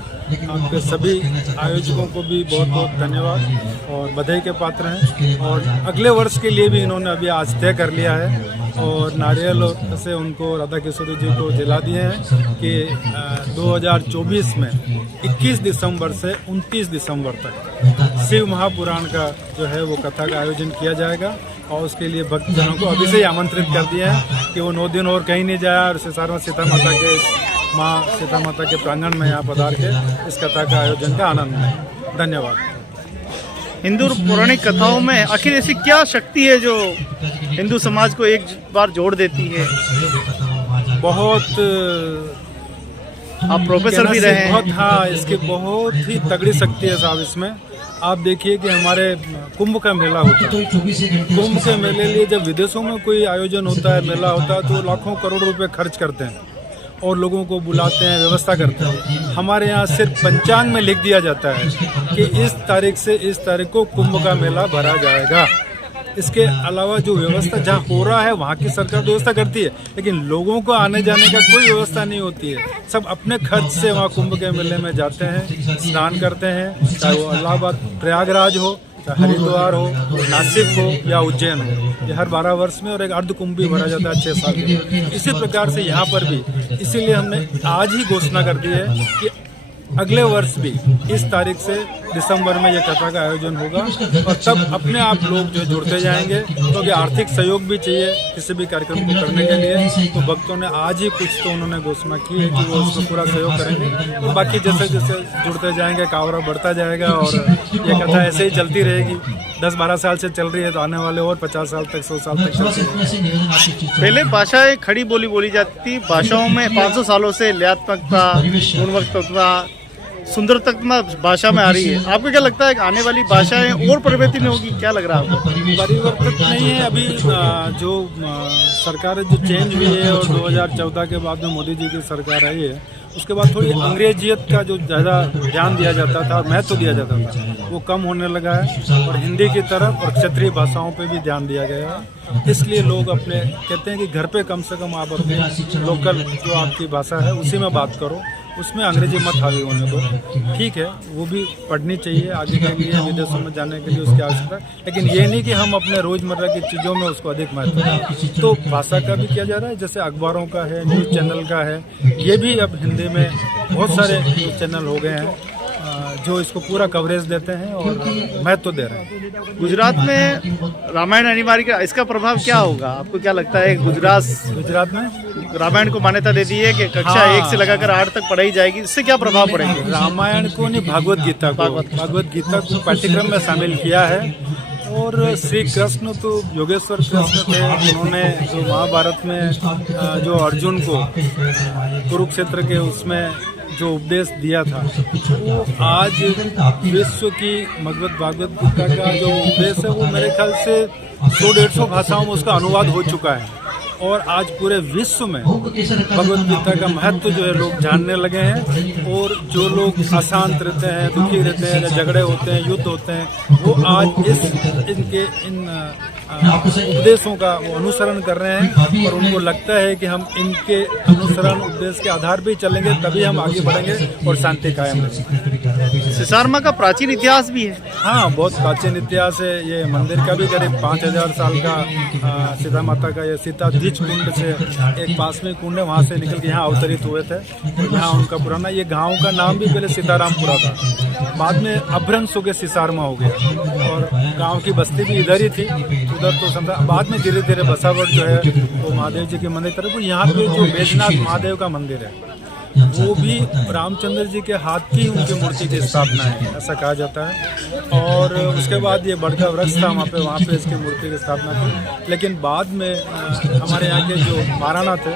आपके सभी आयोजकों को भी बहुत बहुत धन्यवाद और बधाई के पात्र हैं। और अगले वर्ष के लिए भी इन्होंने अभी आज तय कर लिया है और नारियल से उनको राधा किशोरी जी को दिला दिए हैं कि 2024 में 21 दिसंबर से 29 दिसंबर तक शिव महापुराण का जो है वो कथा का आयोजन किया जाएगा और उसके लिए भक्तजनों को अभी से ही आमंत्रित कर दिया है कि वो 9 दिन और कहीं नहीं जाए और सिसारमा सीता माता के माँ सीता माता के प्रांगण में यहाँ पधार के इस कथा का आयोजन का आनंद लें। धन्यवाद। हिंदू पौराणिक कथाओं में आखिर ऐसी क्या शक्ति है जो हिंदू समाज को एक बार जोड़ देती है? बहुत आप प्रोफेसर भी रहे हैं। बहुत, हाँ, इसकी बहुत ही तगड़ी शक्ति है साहब। इसमें आप देखिए कि हमारे कुंभ का मेला होता है। कुंभ के मेले लिए जब विदेशों में कोई आयोजन होता है, मेला होता है, तो लाखों करोड़ रुपए खर्च करते हैं और लोगों को बुलाते हैं, व्यवस्था करते हैं। हमारे यहाँ सिर्फ पंचांग में लिख दिया जाता है कि इस तारीख से इस तारीख को कुंभ का मेला भरा जाएगा। इसके अलावा जो व्यवस्था जहाँ हो रहा है वहाँ की सरकार व्यवस्था करती है, लेकिन लोगों को आने जाने का कोई व्यवस्था नहीं होती है। सब अपने खर्च से वहाँ कुंभ के मेले में जाते हैं, स्नान करते हैं, चाहे वो इलाहाबाद प्रयागराज हो, चाहे हरिद्वार हो, नासिक हो या उज्जैन हो। ये हर 12 वर्ष में और एक अर्ध कुंभ भी भरा जाता है 6 साल के। इसी प्रकार से यहाँ पर भी, इसीलिए हमने आज ही घोषणा कर दी है कि अगले वर्ष भी इस तारीख से दिसंबर में ये कथा का आयोजन होगा और तब अपने आप लोग जो जुड़ते जाएंगे, क्योंकि आर्थिक सहयोग भी चाहिए किसी भी कार्यक्रम को करने के लिए। तो भक्तों ने आज ही कुछ तो उन्होंने घोषणा की है कि वो उसमें पूरा सहयोग करेंगे और बाकी जैसे जैसे जुड़ते जाएंगे कावड़ा बढ़ता जाएगा और ये कथा ऐसे ही चलती रहेगी। 10-12 साल से चल रही है तो आने वाले और 50 साल तक 100 साल तक चलती रहेगी। पहले भाषाएं खड़ी बोली बोली जाती थी, भाषाओं में 500 सालों से लयात्मकता, गुणवत्ता, सुंदरता भाषा में आ रही है। आपको क्या लगता है कि आने वाली भाषाएं और परिवर्तित होगी? क्या लग रहा है आपको? परिवर्तित नहीं है अभी। जो सरकार जो चेंज हुई है और 2014 के बाद में मोदी जी की सरकार आई है, उसके बाद थोड़ी अंग्रेजियत का जो ज़्यादा ध्यान दिया जाता था, महत्व दिया जाता था, वो कम होने लगा है और हिंदी की तरफ और क्षेत्रीय भाषाओं पे भी ध्यान दिया गया है। इसलिए लोग अपने कहते हैं कि घर पे कम से कम आप अपने लोकल जो आपकी भाषा है उसी में बात करो, उसमें अंग्रेजी मत हावी होने दो। ठीक है, वो भी पढ़नी चाहिए आगे के लिए, विदेशों में जाने के लिए उसकी आवश्यकता, लेकिन ये नहीं कि हम अपने रोजमर्रा की चीज़ों में उसको अधिक महत्व दें। तो भाषा का भी किया जा रहा है, जैसे अखबारों का है, न्यूज़ चैनल का है, ये भी अब हिंदी में बहुत सारे न्यूज़ चैनल हो गए हैं जो इसको पूरा कवरेज देते हैं और महत्व दे रहे हैं। गुजरात में रामायण अनिवार्य का इसका प्रभाव क्या होगा? आपको क्या लगता है? गुजरात में रामायण को मान्यता दे दी है कि कक्षा 1 से लगाकर 8 तक पढ़ाई जाएगी, इससे क्या प्रभाव पड़ेंगे? रामायण को नहीं, भगवत गीता को पाठ्यक्रम में शामिल किया है। और श्री कृष्ण तो योगेश्वर कृष्ण थे, उन्होंने जो महाभारत में जो अर्जुन को कुरुक्षेत्र के उसमें जो उपदेश दिया था, वो आज विश्व की भगवत गीता का जो उपदेश है वो मेरे ख्याल से 100-150 भाषाओं में उसका अनुवाद हो चुका है और आज पूरे विश्व में भगवत गीता का महत्व जो है लोग जानने लगे हैं। और जो लोग अशांत रहते हैं, दुखी रहते हैं, झगड़े होते हैं, युद्ध होते हैं, वो आज इन उपदेशों का वो अनुसरण कर रहे हैं और उनको लगता है कि हम इनके अनुसरण उपदेश के आधार पर चलेंगे तभी हम आगे बढ़ेंगे और शांति कायम रहेगी। सिसार माँ का प्राचीन इतिहास भी है। हाँ, बहुत प्राचीन इतिहास है। ये मंदिर का भी करीब 5000 साल का सीता माता का ये सीता द्विज कुंड से एक पास में कुंड है, वहाँ से निकल के यहाँ अवतरित हुए थे। तो यहाँ उनका पुराना ये गांव का नाम भी पहले सीतारामपुरा था, बाद में अभ्रंश होकर सिसारमा हो गया और गांव की बस्ती भी इधर ही थी। उधर तो समझा, बाद में धीरे धीरे बसावट जो है वो महादेव जी के मंदिर तरफ। यहाँ पे जो बैजनाथ महादेव का मंदिर है वो भी रामचंद्र जी के हाथ की उनकी मूर्ति की स्थापना है, ऐसा कहा जाता है। और उसके बाद ये बड़का वृक्ष था वहाँ पे इसकी मूर्ति की स्थापना थी। लेकिन बाद में हमारे यहाँ के जो महाराणा थे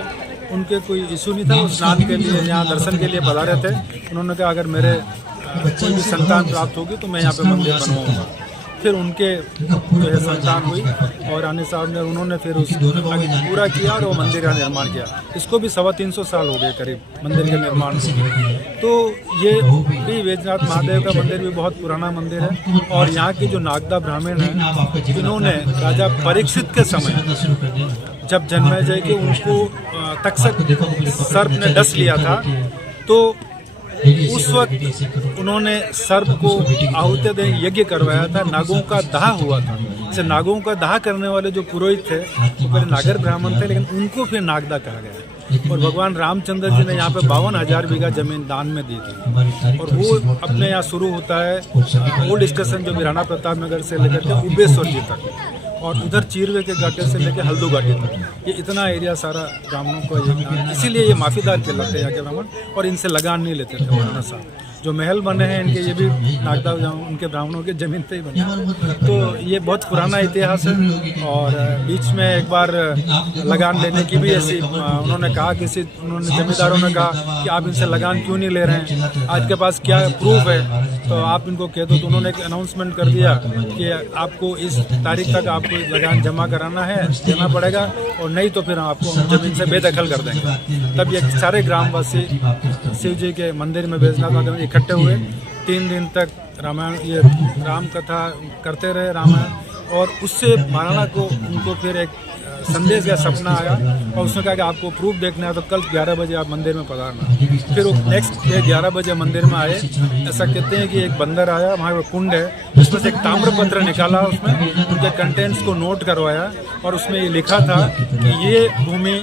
उनके कोई इशू नहीं था, वो स्नान के लिए यहाँ दर्शन के लिए पधारे थे। उन्होंने कहा अगर मेरे कोई भी संतान प्राप्त होगी तो मैं यहाँ पे मंदिर बनवाऊँगा। फिर उनके जो है संतान हुई और रानी साहब ने उन्होंने फिर उसको पूरा किया और वो मंदिर का निर्माण किया। इसको भी 350 साल हो गए करीब मंदिर के निर्माण को। तो ये भी बैजनाथ महादेव का मंदिर भी बहुत पुराना मंदिर है। और यहाँ की जो नागदा ब्राह्मण है, इन्होंने राजा परीक्षित के समय जब जन्मेजय के उनको तक्षक सर्प ने डस लिया था, तो उस वक्त उन्होंने सर्प को आहुति दे यज्ञ करवाया था, नागों का दाह हुआ था। जैसे नागों का दाह करने वाले जो पुरोहित थे वो पहले नागर ब्राह्मण थे, लेकिन उनको फिर नागदा कहा गया। और भगवान रामचंद्र जी ने यहाँ पे 52,000 बीघा जमीन दान में दी थी। और वो अपने यहाँ शुरू होता है ओल्ड स्टेशन जो राणा प्रताप नगर से लेकर के उबेश्वर जी तक, और उधर चीरवे के घाटे से लेकर हल्दू घाटी तक, ये इतना एरिया सारा ब्राह्मणों को ये, इसीलिए ये माफीदार कहलाते हैं यहाँ के ब्राह्मण। और इनसे लगान नहीं लेते थे महाराणा साहब। जो महल बने हैं इनके, ये भी नागदा उनके ब्राह्मणों के जमीन पे ही बने। तो ये बहुत पुराना इतिहास है। और बीच में एक बार लगान लेने की भी ऐसी उन्होंने कहा, उन्होंने जमींदारों ने कहा कि आप इनसे लगान क्यों नहीं ले रहे हैं, आपके पास क्या प्रूफ है, तो आप इनको कह दो। तो उन्होंने एक अनाउंसमेंट कर दिया कि आपको इस तारीख तक आपको लगान जमा कराना है, देना पड़ेगा, और नहीं तो फिर आपको जमीन से बेदखल कर देंगे। तब ये सारे ग्रामवासी शिव जी के मंदिर में बैजनाथ इकट्ठे हुए। 3 दिन तक रामायण ये राम कथा करते रहे रामायण। और उससे महाराणा को उनको फिर एक संदेश या सपना आया और उसने कहा कि आपको प्रूफ देखना है तो कल 11 बजे आप मंदिर में पधारना। फिर वो नेक्स्ट डे 11 बजे मंदिर में आए। ऐसा कहते हैं कि एक बंदर आया, वहाँ पर कुंड है, उसमें से एक ताम्रपत्र निकाला, उसमें उनके कंटेंट्स को नोट करवाया और उसमें ये लिखा था कि ये भूमि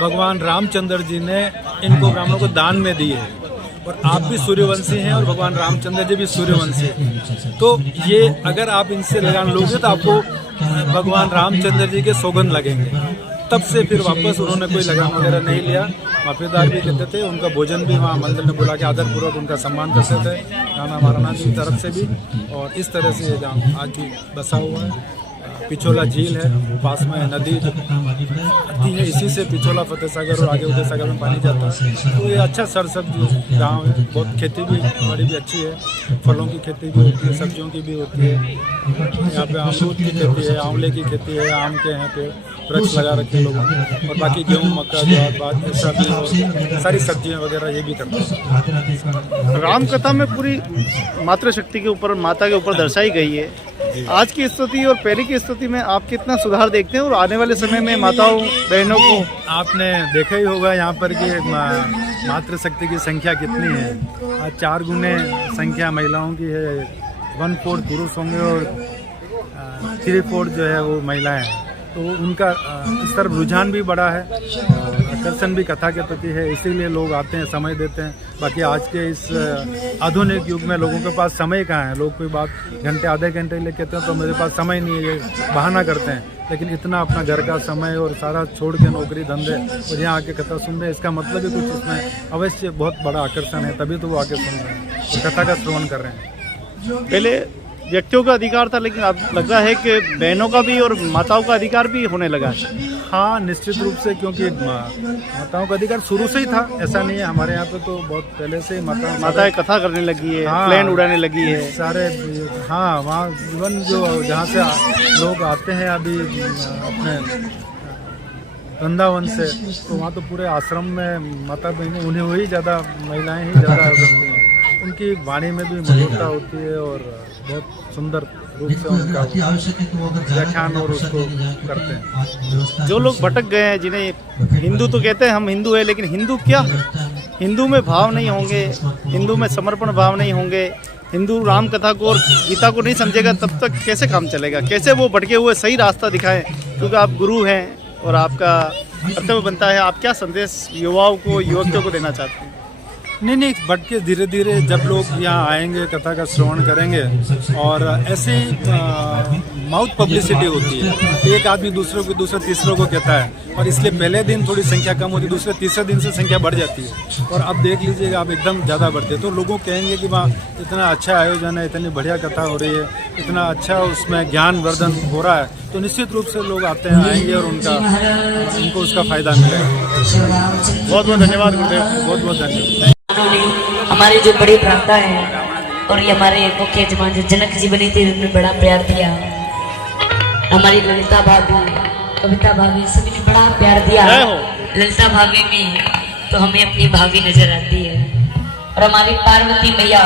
भगवान रामचंद्र जी ने इनको ब्राह्मणों को दान में दी है। और आप भी सूर्यवंशी हैं और भगवान रामचंद्र जी भी सूर्यवंशी हैं। तो ये अगर आप इनसे लगान लोगे तो आपको भगवान रामचंद्र जी के सौगंध लगेंगे। तब से फिर वापस उन्होंने कोई लगान वगैरह नहीं लिया। माफीदार भी कहते थे, उनका भोजन भी वहाँ मंदिर में बुला के आदरपूर्वक उनका सम्मान करते थे, राणा महाराणा जी की तरफ से भी। और इस तरह से ये गाँव आज भी बसा हुआ है। पिछोला झील है, पास में नदी आती है, इसी से पिछोला फतेह सागर और आगे उदय सागर में पानी जाता है। तो ये अच्छा सरसब्जी गांव है। बहुत खेती भी हमारी भी अच्छी है, फलों की खेती भी होती है, सब्जियों की भी होती है। यहाँ पे अमरूद की खेती है, आंवले की खेती है, आम के यहाँ पे वृक्ष लगा रखे लोगों ने। और बाकी गेहूँ, मक्का, ज्वार, सब्जी और सारी सब्जियाँ वगैरह ये भी करते हैं। राम कथा में पूरी मातृशक्ति के ऊपर, माता के ऊपर दर्शाई गई है। आज की स्थिति और पहले की स्थिति में आप कितना सुधार देखते हैं और आने वाले समय में माताओं बहनों को? आपने देखा ही होगा यहाँ पर कि मातृशक्ति की संख्या कितनी है। आज 4 गुने संख्या महिलाओं की है, 1/4 पुरुष होंगे और 3/4 जो है वो महिलाएं हैं। तो उनका इस तरफ रुझान भी बढ़ा है, आकर्षण भी कथा के प्रति है, इसीलिए लोग आते हैं, समय देते हैं। बाकी आज के इस आधुनिक युग में लोगों के पास समय कहाँ है। लोग कोई बात घंटे आधे घंटे ले कहते हैं तो मेरे पास समय नहीं है, ये बहाना करते हैं। लेकिन इतना अपना घर का समय और सारा छोड़ के नौकरी धंधे और यहाँ आके कथा सुन रहे हैं, इसका मतलब ही कुछ इसमें अवश्य बहुत बड़ा आकर्षण है, तभी तो वो आके सुन रहे हैं और कथा का श्रवण कर रहे हैं। पहले व्यक्तियों का अधिकार था, लेकिन अब लग रहा है कि बहनों का भी और माताओं का अधिकार भी होने लगा है। हाँ, निश्चित रूप से, क्योंकि माताओं का अधिकार शुरू से ही था। ऐसा नहीं है, हमारे यहाँ पे तो बहुत पहले से ही माताएं कथा करने लगी है, हाँ, प्लेन उड़ाने लगी है सारे। हाँ, वहाँ इवन जो जहाँ से लोग आते हैं अभी अपने वृंदावन से, तो वहाँ तो पूरे आश्रम में माता बहनें, उन्हें वही ज़्यादा महिलाएं ही ज़्यादा करती हैं। उनकी वाणी में भी मधुरता होती है और बहुत सुंदर रूप से उनका व्याख्यान और उसको करते हैं। जो लोग भटक गए हैं, जिन्हें हिंदू तो कहते हैं हम हिंदू है, लेकिन हिंदू क्या है? हिंदू में भाव नहीं होंगे, हिंदू में समर्पण भाव नहीं होंगे, हिंदू राम कथा को और गीता को नहीं समझेगा, तब तक कैसे काम चलेगा? कैसे वो भटके हुए सही रास्ता दिखाएं? क्योंकि आप गुरु हैं और आपका कर्तव्य बनता है। आप क्या संदेश युवाओं को, युवतियों को देना चाहते हैं? नहीं, बट के धीरे धीरे जब लोग यहाँ आएंगे, कथा का श्रवण करेंगे और ऐसी माउथ पब्लिसिटी होती है। एक आदमी दूसरे को, दूसरे तीसरे को कहता है और इसलिए पहले दिन थोड़ी संख्या कम होती है, दूसरे तीसरे दिन से संख्या बढ़ जाती है। और अब देख लीजिएगा, आप एकदम ज़्यादा बढ़ते, तो लोगों कहेंगे कि वहाँ इतना अच्छा आयोजन है, इतनी बढ़िया कथा हो रही है, इतना अच्छा उसमें ज्ञान वर्धन हो रहा है, तो निश्चित रूप से लोग आते हैं, आएंगे और उनको उसका फ़ायदा मिलेगा। बहुत बहुत धन्यवाद गुरुदेव, बहुत बहुत धन्यवाद। हमारे जो बड़े भ्राता है और ये हमारे मुख्य यजमान जो जनक जी बनी थी, उन्होंने बड़ा प्यार दिया। हमारी ललिता भाभी, कविता भाभी, सभी ने बड़ा प्यार दिया। ललिता भाभी में तो हमें अपनी भाभी नजर आती है। और हमारी पार्वती मैया,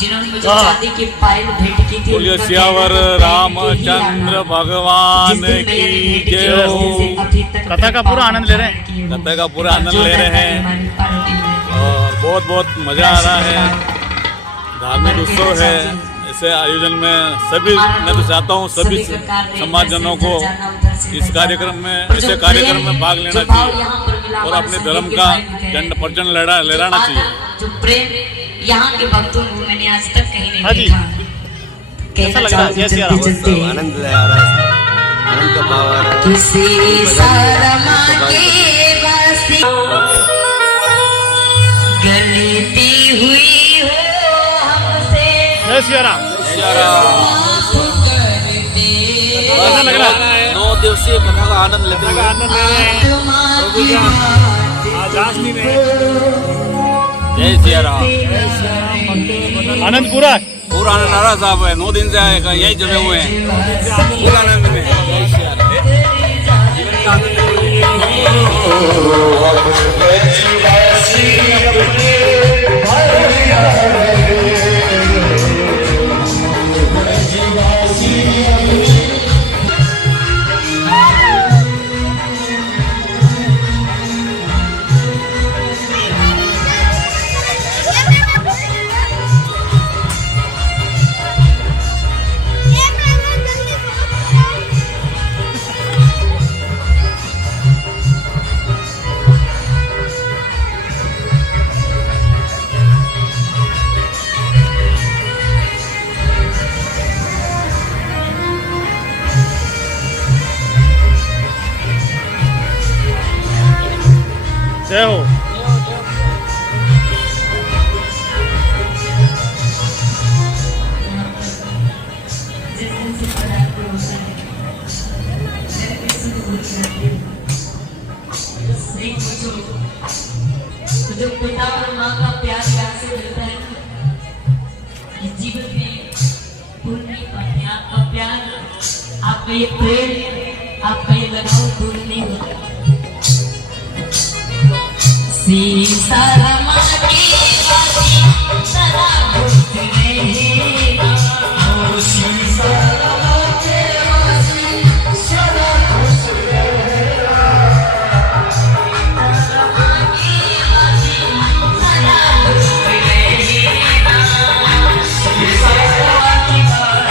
जिन्होंने मुझे चांदी की पायल भेंट की थी। बोलिए सियावर रामचंद्र भगवान की जय हो। कथा का पूरा आनंद ले रहे हैं, कथा का पूरा आनंद ले रहे हैं और बहुत बहुत मजा आ रहा है। धार्मिक उत्सव है, ऐसे आयोजन में सभी, मैं तो चाहता हूँ सभी समाजजनों को इस कार्यक्रम में, ऐसे कार्यक्रम में भाग लेना चाहिए और अपने धर्म का झंडा परचम लहराना चाहिए। जो प्रेम यहाँ के भक्तों को मैंने आज तक कहीं नहीं देखा। कैसा लग रहा है? चलते आनंद ले आ रहा है, आनंद का भाव आ रहा है। किसी शर्मा के वासी गलती हुई हो हमसे, जय सिया राम। कैसा लग रहा है? 9 दिवसीय कथा का आनंद लेते हुए जय सिया राम। आनंद पूरा पूरा आनंद आ रहा साहब है। 9 दिन से आएगा, यही जमे हुए हैं, पूरा आनंद में। जय सिया जीवन में भूल नहीं पाते। आपका प्यार, आपका ये प्रेम, आपका ये लगाव भूल नहीं होता। सीताराम की बाती सदा खुश रहेगा, ओ सीताराम की बाती सदा खुश रहेगा, सीताराम की बाती सदा खुश रहेगा, सीताराम की बाती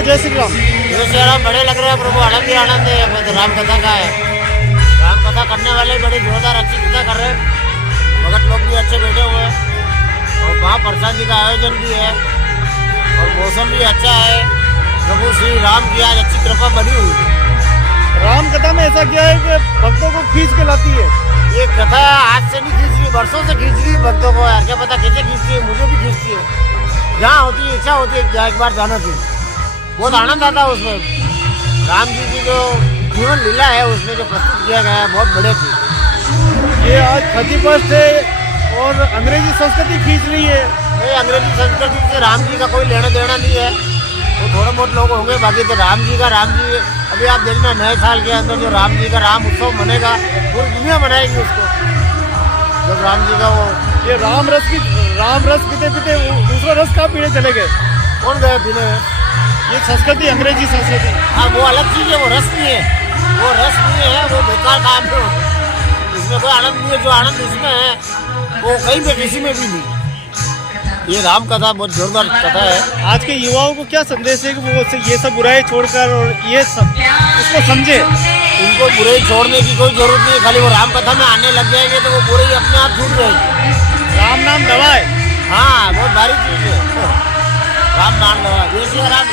जय श्री राम। राम बड़े लग रहे हैं प्रभु, आनंद ही आनंद है। हमें तो राम कथा का है, राम कथा करने वाले बड़ी जोरदार अच्छी कथा कर रहे हैं, भगत लोग भी अच्छे बैठे हुए हैं और वहाँ प्रसाद जी का आयोजन भी है और मौसम भी अच्छा है। प्रभु श्री राम की आज अच्छी कृपा बनी हुई है। राम कथा में ऐसा क्या है कि भक्तों को खींच के लाती है? ये कथा आज से नहीं खींच रही, वर्षों से खींच रही है भक्तों को। यार क्या पता कैसे खींचती है, मुझे भी खींचती है। जहाँ होती है इच्छा होती है एक बार जाना चाहिए, बहुत आनंद आता है उसमें। राम जी की जो जीवन लीला है उसमें जो प्रस्तुत किया गया है बहुत बड़े थी। ये आज 31 है और अंग्रेजी संस्कृति खींच रही है। ये अंग्रेजी संस्कृति से राम जी का कोई लेना देना नहीं है, वो थोड़े बहुत लोग होंगे, बाकी तो राम जी अभी आप देखना नए साल के अंदर जो राम जी का राम उत्सव मनेगा, पूरी दुनिया मनाएगी उसको। जब राम जी का वो ये राम रस पीते पीते दूसरा रस कहाँ पीने चले गए? कौन गए पीने? ये संस्कृति अंग्रेजी संस्कृति। हाँ वो अलग चीज़ है, वो रस नहीं है, वो रस नहीं है, वो बेकार काम है, इसमें कोई आनंद नहीं है। जो आनंद इसमें है वो कहीं पे किसी में भी नहीं। ये राम कथा बहुत जोरदार कथा है। आज के युवाओं को क्या संदेश है कि वो ये सब बुराई छोड़कर और ये सब इसको समझे? उनको बुराई छोड़ने की कोई जरूरत नहीं है, खाली वो राम कथा में आने लग जाएंगे तो वो बुराई अपने आप छूट जाएगी। राम नाम दवा है। हाँ बहुत भारी चीज़ है राम नाम दवा। जैसे राम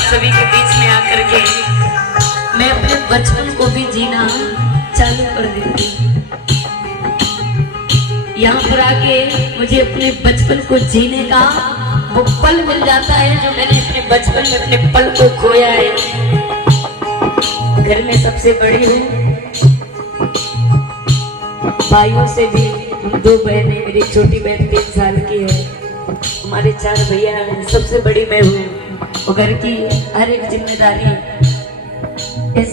सभी के बीच में आकर के मैं अपने बचपन को भी जीना चालू कर देती। यहाँ पर आके मुझे अपने बचपन को जीने का वो पल मिल जाता है जो मैंने अपने बचपन में अपने पल को खोया है। घर में सबसे बड़ी हूँ, भाइयों से भी हम 2 बहनें, मेरी छोटी बहन 3 साल की है, हमारे 4 भैया हैं, सबसे बड़ी मैं हूँ। और घर की हर एक जिम्मेदारी इस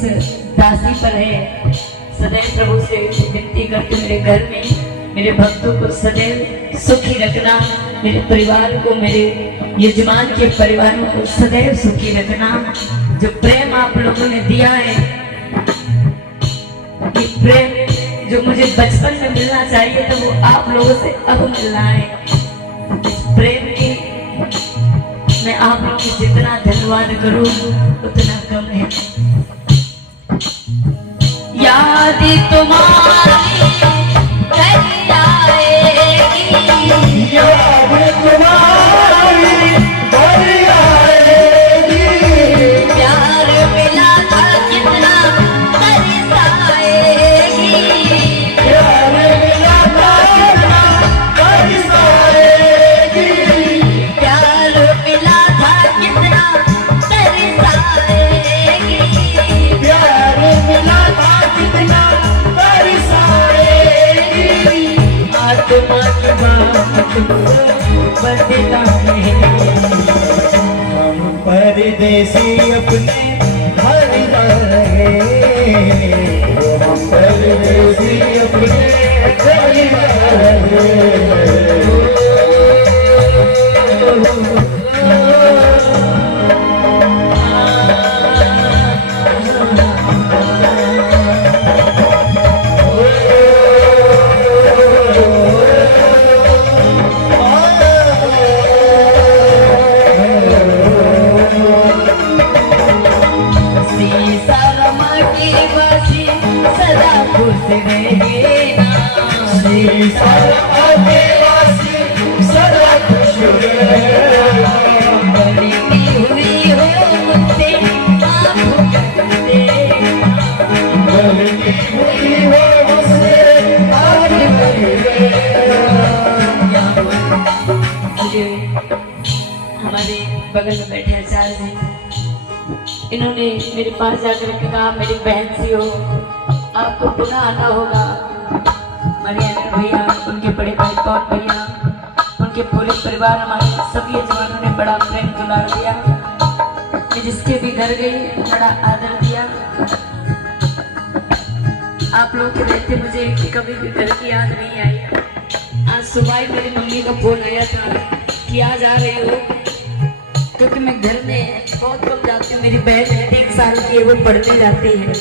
दासी पर है। सदैव प्रभु से विनती करते मेरे घर में मेरे भक्तों को सदैव सुखी रखना, मेरे परिवार को, मेरे यजमान के परिवारों को सदैव सुखी रखना। जो प्रेम आप लोगों ने दिया है, ये प्रेम जो मुझे बचपन में मिलना चाहिए था, वो आप लोगों से अब मिल रहा है। इस प्रेम की मैं आप लोगों को जितना धन्यवाद करूं उतना कम है। याद तुम्हारी कहीं आएगी, याद तुम्हारी कहीं आएगी, प्यार मिला था कितना तरसाएगी, प्यार मिला था कितना तरसाएगी, प्यार मिला था कितना तरसाएगी, प्यार मिला था कितना तरसाएगी। आत्मा की बात तुमको बताए, हम परदेसी अपने घर रहे, हम परदेसी अपने घर रहे। सीसाराम की बसी सदा खुश रहेना, सीसाराम के वासी सदा खुश रहेना, गरीबी हुई हो मुझसे माफ कर देना, गलती हुई हो मुझसे माफ कर देना। मुझे हमारे बगल में बैठे आचार्य जी, इन्होंने मेरे पास जाकर के कहा, मेरी बहन सी हो, आपको पुनः आना होगा। मरियाना भैया, उनके बड़े भाई पवन भैया, उनके पूरे परिवार, हमारे सभी यजमानों ने बड़ा प्रेम दुलार दिया। मैं जिसके भी घर गई बड़ा आदर दिया। आप लोगों के रहते मुझे कभी भी घर की याद नहीं आई। आज सुबह ही मेरी मम्मी का फोन आया था कि आज आ रहे हो, क्योंकि मैं घर में बहुत कम जाती हूँ। मेरी बहन 1 साल की है, वो पढ़ने जाती है।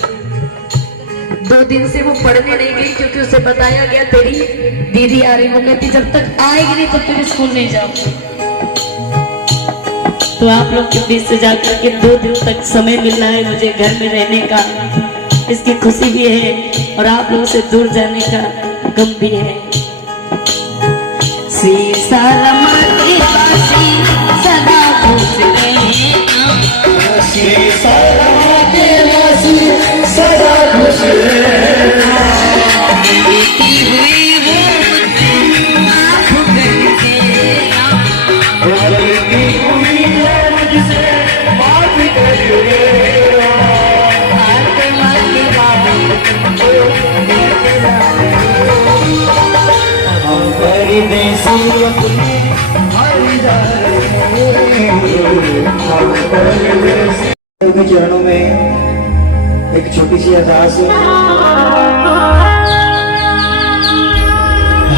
2 दिन से वो पढ़ने नहीं गई, क्योंकि उसे बताया गया तेरी दीदी आ रही। वो कहती जब तक आएगी नहीं तब तक स्कूल नहीं जाऊंगी। तो आप लोग के बीच से जाकर के 2 दिन तक समय मिल रहा है मुझे घर में रहने का, इसकी खुशी भी है और आप लोगों से दूर जाने का गम भी है। सीसाराम की वासी सदा खुश रहना, सीसाराम के वासी सदा खुश रहना, गलती हुई वो मुझसे माफ कर देना, गलती हुई है मुझसे माफ कर देना। आत्मा की बात तुमको बताए, हम परदेसी अपने घर रहे, हम परदेसी। के चरणों में एक छोटी सी अरदास है।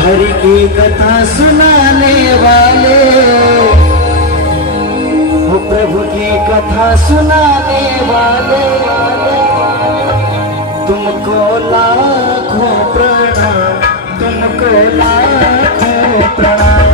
हरि की कथा सुनाने वाले हो, प्रभु की कथा सुनाने वाले, तुमको लाखों प्रणाम, तुमको लाखों प्रणाम।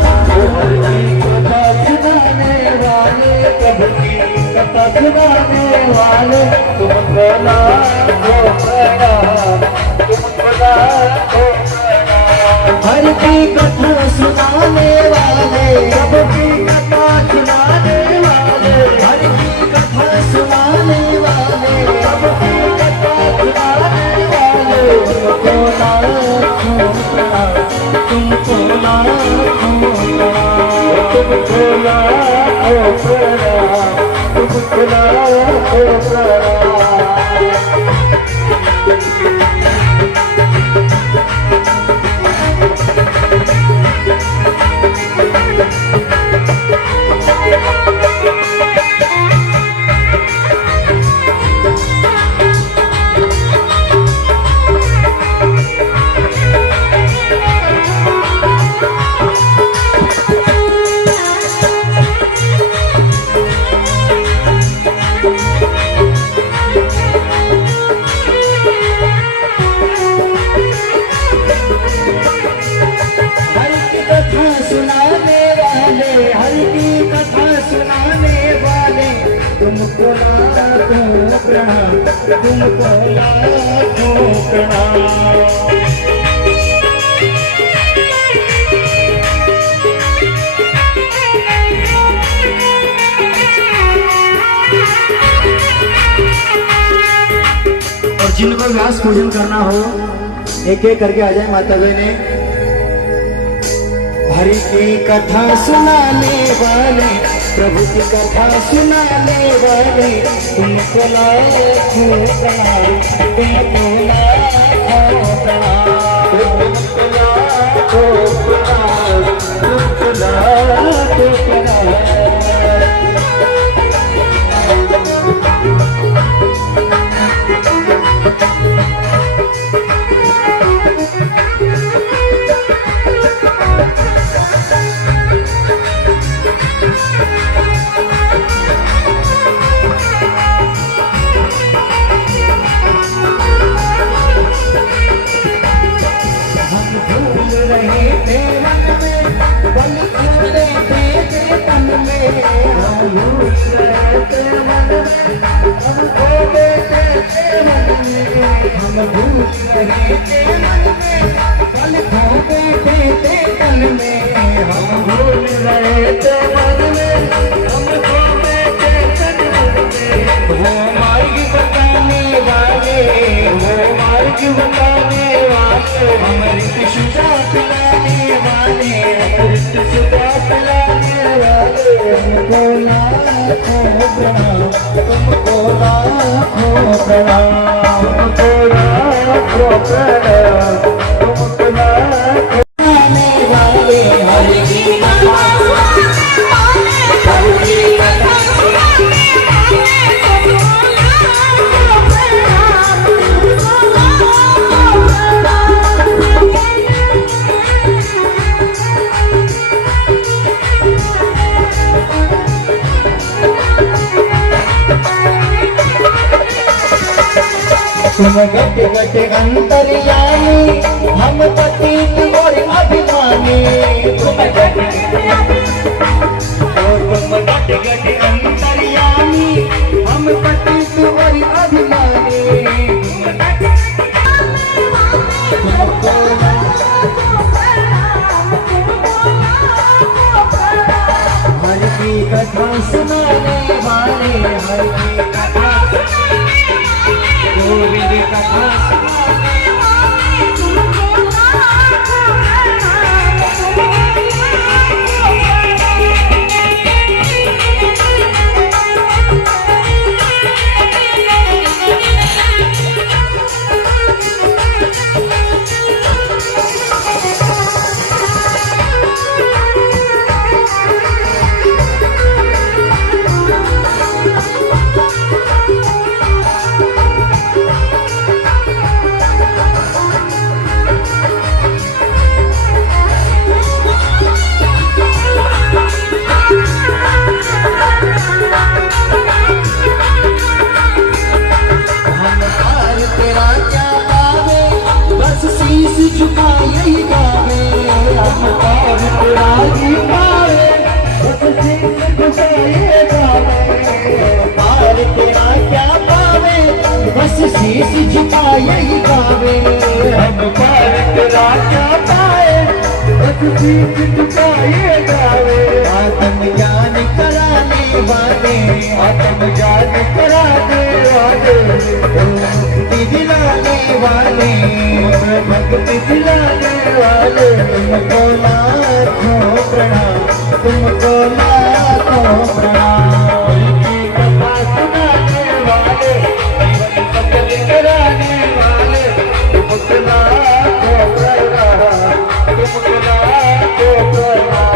हरि की कथा सुनाने वाले, प्रभु की कथा सुनाने वाले, तुमको लाखों प्रणाम, तुमको लाखों प्रणाम। हरि की कथा सुनाने वाले, प्रभु की कथा सुनाने वाले, हरि की कथा सुनाने वाले, प्रभु की कथा सुनाने वाले, तुमको लाखों प्रणाम, तुमको लाखों प्रणाम, तुमको लाखों प्रणाम, तुमको लाखों प्रणाम। लाखों प्रणाम, तुमको लाखों प्रणाम। और जिनको व्यास पूजन करना हो एक एक करके आ जाए माता बहने। हरि की कथा सुनाने वाले, प्रभु की कथा सुनाने वाले, तुमको लाखों प्रणाम, तुमको लाखों प्रणाम, तुमको लाखों प्रणाम, तुमको लाखों प्रणाम। तुम गट गट अंतर्यामी, हम पतित और अभिमानी। तुम गट गट अंतर्यामी, हम पतित और अभिमानी। हर की कथा सुनाने वाले, हर की कथा गोविंद कथा सुनाने वाले, तुमको लाखों शीश झुका यही गावे, हम पार तेरा क्या पाए, बस शीश झुका ये गावे। आत्म ज्ञान कराने वाले, आत्म ज्ञान कराने वाले, भक्ति दिलाने वाले, भक्ति दिलाने वाले, तुमको लाखों प्रणाम, तुमको लाखों प्रणाम। कथा सुनाने वाले, कराने वाले, तुमको लाखों प्रणाम, तुमको लाखों प्रणाम।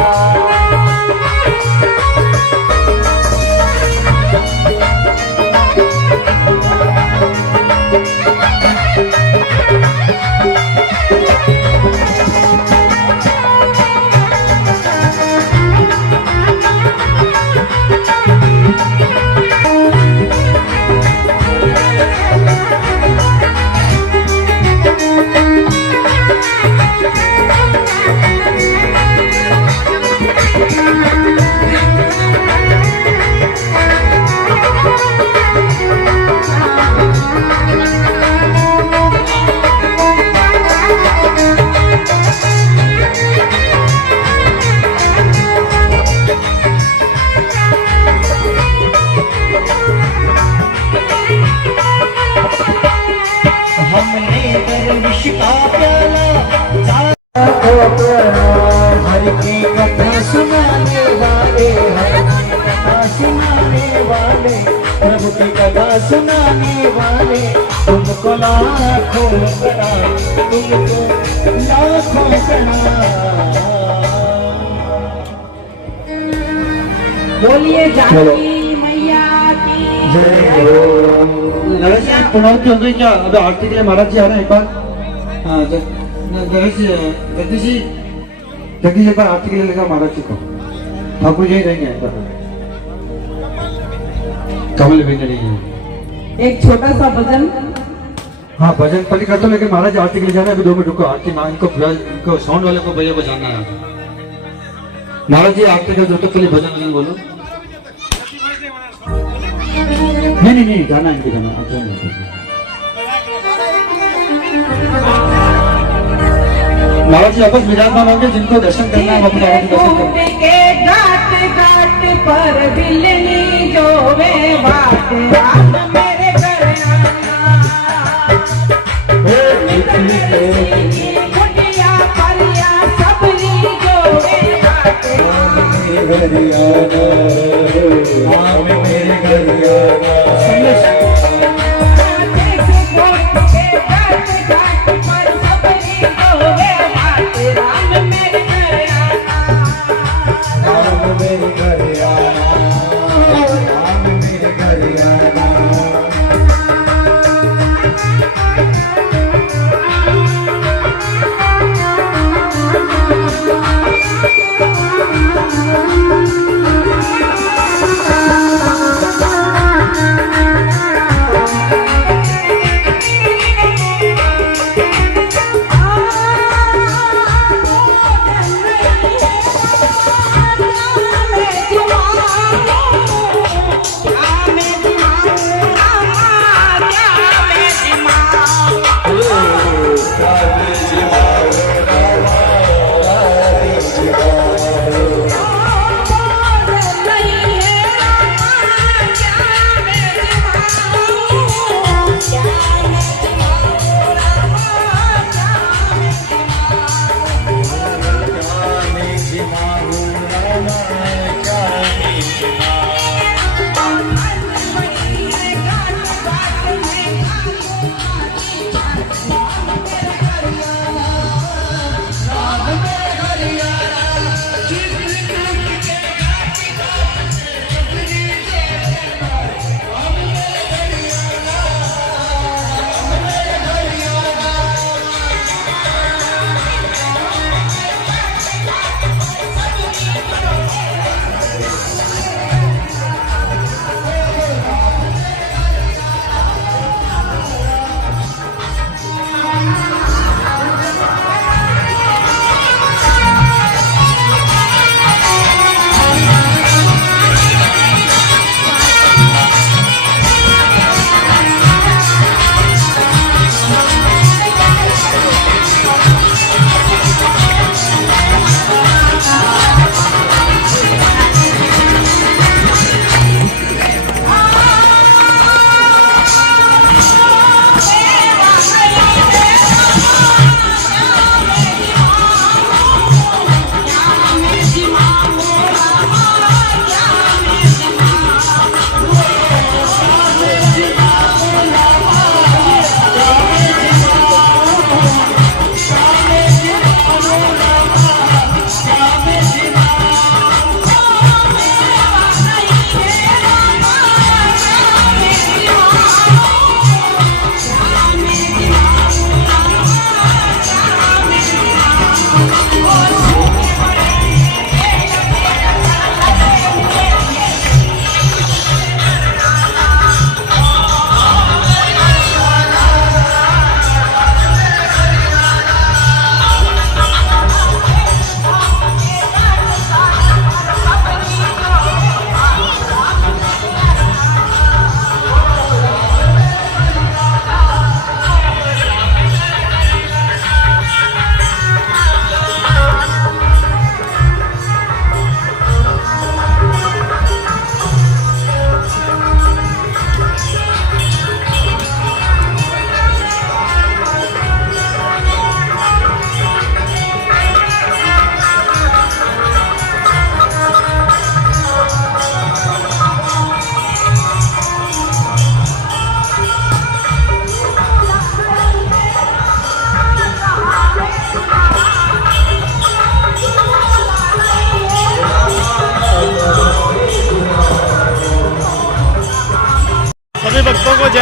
सुनाने वाले तुमको लाखों प्रणाम, तुमको लाखों प्रणाम। बोलिए जानकी मैया की नरेश जी पूर्णावती हो गई क्या? अभी आरती के लिए महाराज जी आ रहे हैं एक बार। हाँ नरेश जी, जगदीश जी, जगदीश एक बार आरती के लिए लेगा महाराज जी को। ठाकुर जी रहेंगे एक बार। कमल बिंदनी एक छोटा सा भजन। हाँ भजन पहले कर दो, लेकिन महाराज आरती के लिए जाना है। अभी 2 मिनट रुको, आरती माँ इनको साउंड वाले को भैया को जाना है। महाराज जी आरती का जो तो पहले भजन बोलो। नहीं जाना है, इनके जाना महाराज जी आपस विराजमान होंगे। जिनको दर्शन करना है अपने दर्शन करें। घाट घाट पर बिलनी जो वे बात रात मेरे घर कुटिया परिया सबरी जो वे बात मेरे घर आना, राम मेरे घर आना।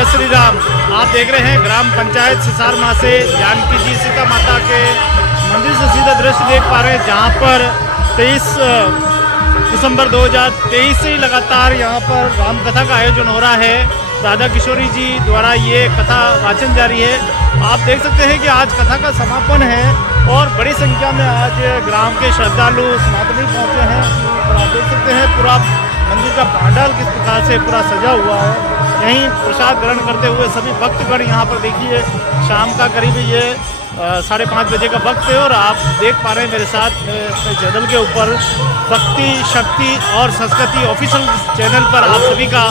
जय श्री राम। आप देख रहे हैं ग्राम पंचायत सिसार माँ से जानकी जी सीता माता के मंदिर से सीधा दृश्य देख पा रहे हैं, जहाँ पर 23 दिसंबर 2023 से ही लगातार यहाँ पर राम कथा का आयोजन हो रहा है। राधा किशोरी जी द्वारा ये कथा वाचन जारी है। आप देख सकते हैं कि आज कथा का समापन है और बड़ी संख्या में आज ग्राम के श्रद्धालु सनातनी पहुँचे हैं। और आप देख सकते हैं पूरा मंदिर का पांडाल किस प्रकार से पूरा सजा हुआ है। यहीं प्रसाद ग्रहण करते हुए सभी भक्तगण यहाँ पर देखिए, शाम का करीब ये 5:30 बजे का वक्त है और आप देख पा रहे हैं मेरे साथ चैनल के ऊपर भक्ति शक्ति और संस्कृति ऑफिशियल चैनल पर आप सभी का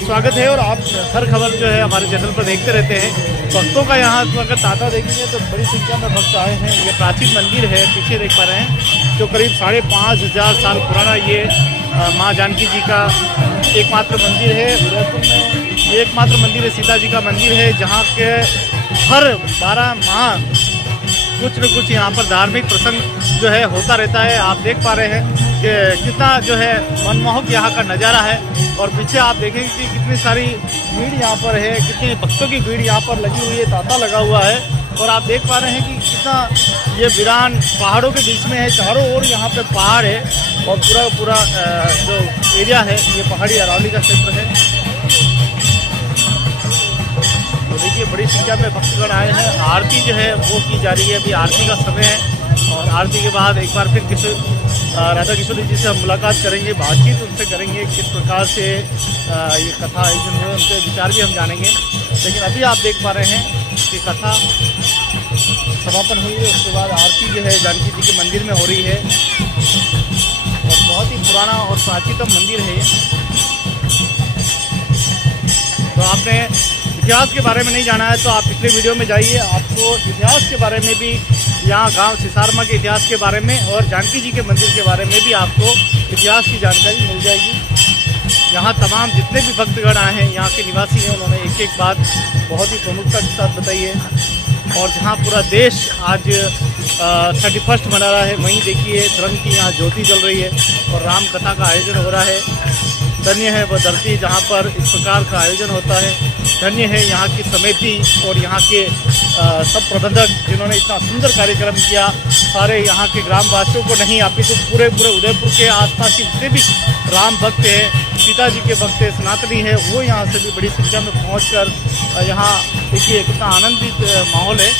स्वागत है। और आप हर खबर जो है हमारे चैनल पर देखते रहते हैं। भक्तों का यहाँ अगर तांता देखेंगे तो बड़ी संख्या में भक्त आए हैं। ये प्राचीन मंदिर है, पीछे देख पा रहे हैं, जो करीब 5,500 साल पुराना ये माँ जानकी जी का एकमात्र मंदिर है। उदयपुर में ये एकमात्र मंदिर है, सीता जी का मंदिर है, जहाँ के हर 12 माह कुछ न कुछ यहाँ पर धार्मिक प्रसंग जो है होता रहता है। आप देख पा रहे हैं कि कितना जो है मनमोहक यहाँ का नज़ारा है। और पीछे आप देखेंगे कि कितनी सारी भीड़ यहाँ पर है, कितनी भक्तों की भीड़ यहाँ पर लगी हुई है, तांता लगा हुआ है। और आप देख पा रहे हैं कि कितना ये वीरान पहाड़ों के बीच में है, चारों ओर यहाँ पे पहाड़ है और पूरा जो एरिया है ये पहाड़ी अरावली का क्षेत्र है। तो देखिए बड़ी संख्या में भक्तगण आए हैं। आरती जो है वो की जा रही है, अभी आरती का समय है और आरती के बाद एक बार फिर राधा किशोरी जी से हम मुलाकात करेंगे, बातचीत उनसे करेंगे, किस प्रकार से ये कथा आयोजन हुए उनके विचार भी हम जानेंगे। लेकिन अभी आप देख पा रहे हैं कि कथा समापन हुई है, उसके बाद आरती जो है जानकी जी के मंदिर में हो रही है और बहुत ही पुराना और प्राचीनतम मंदिर है ये। तो आपने इतिहास के बारे में नहीं जाना है तो आप पिछले वीडियो में जाइए, आपको इतिहास के बारे में भी, यहाँ गांव सिसारमा के इतिहास के बारे में और जानकी जी के मंदिर के बारे में भी आपको इतिहास की जानकारी मिल जाएगी। यहाँ तमाम जितने भी भक्तगण आए हैं, यहाँ के निवासी हैं, उन्होंने एक एक बात बहुत ही प्रमुखता के साथ बताई है। और जहाँ पूरा देश आज 31 मना रहा है, वहीं देखिए धर्म की यहाँ ज्योति जल रही है और राम कथा का आयोजन हो रहा है। धन्य है वह धरती जहाँ पर इस प्रकार का आयोजन होता है। धन्य है यहाँ की समिति और यहाँ के सब प्रबंधक जिन्होंने इतना सुंदर कार्यक्रम किया। सारे यहाँ के ग्रामवासियों को नहीं, आप तो पूरे उदयपुर के आसपास के जितने भी राम भक्त हैं, सीता जी के भक्त हैं, सनातनी है, वो यहाँ से भी बड़ी संख्या में पहुँचकर यहाँ देखिए कितना आनंदित माहौल है।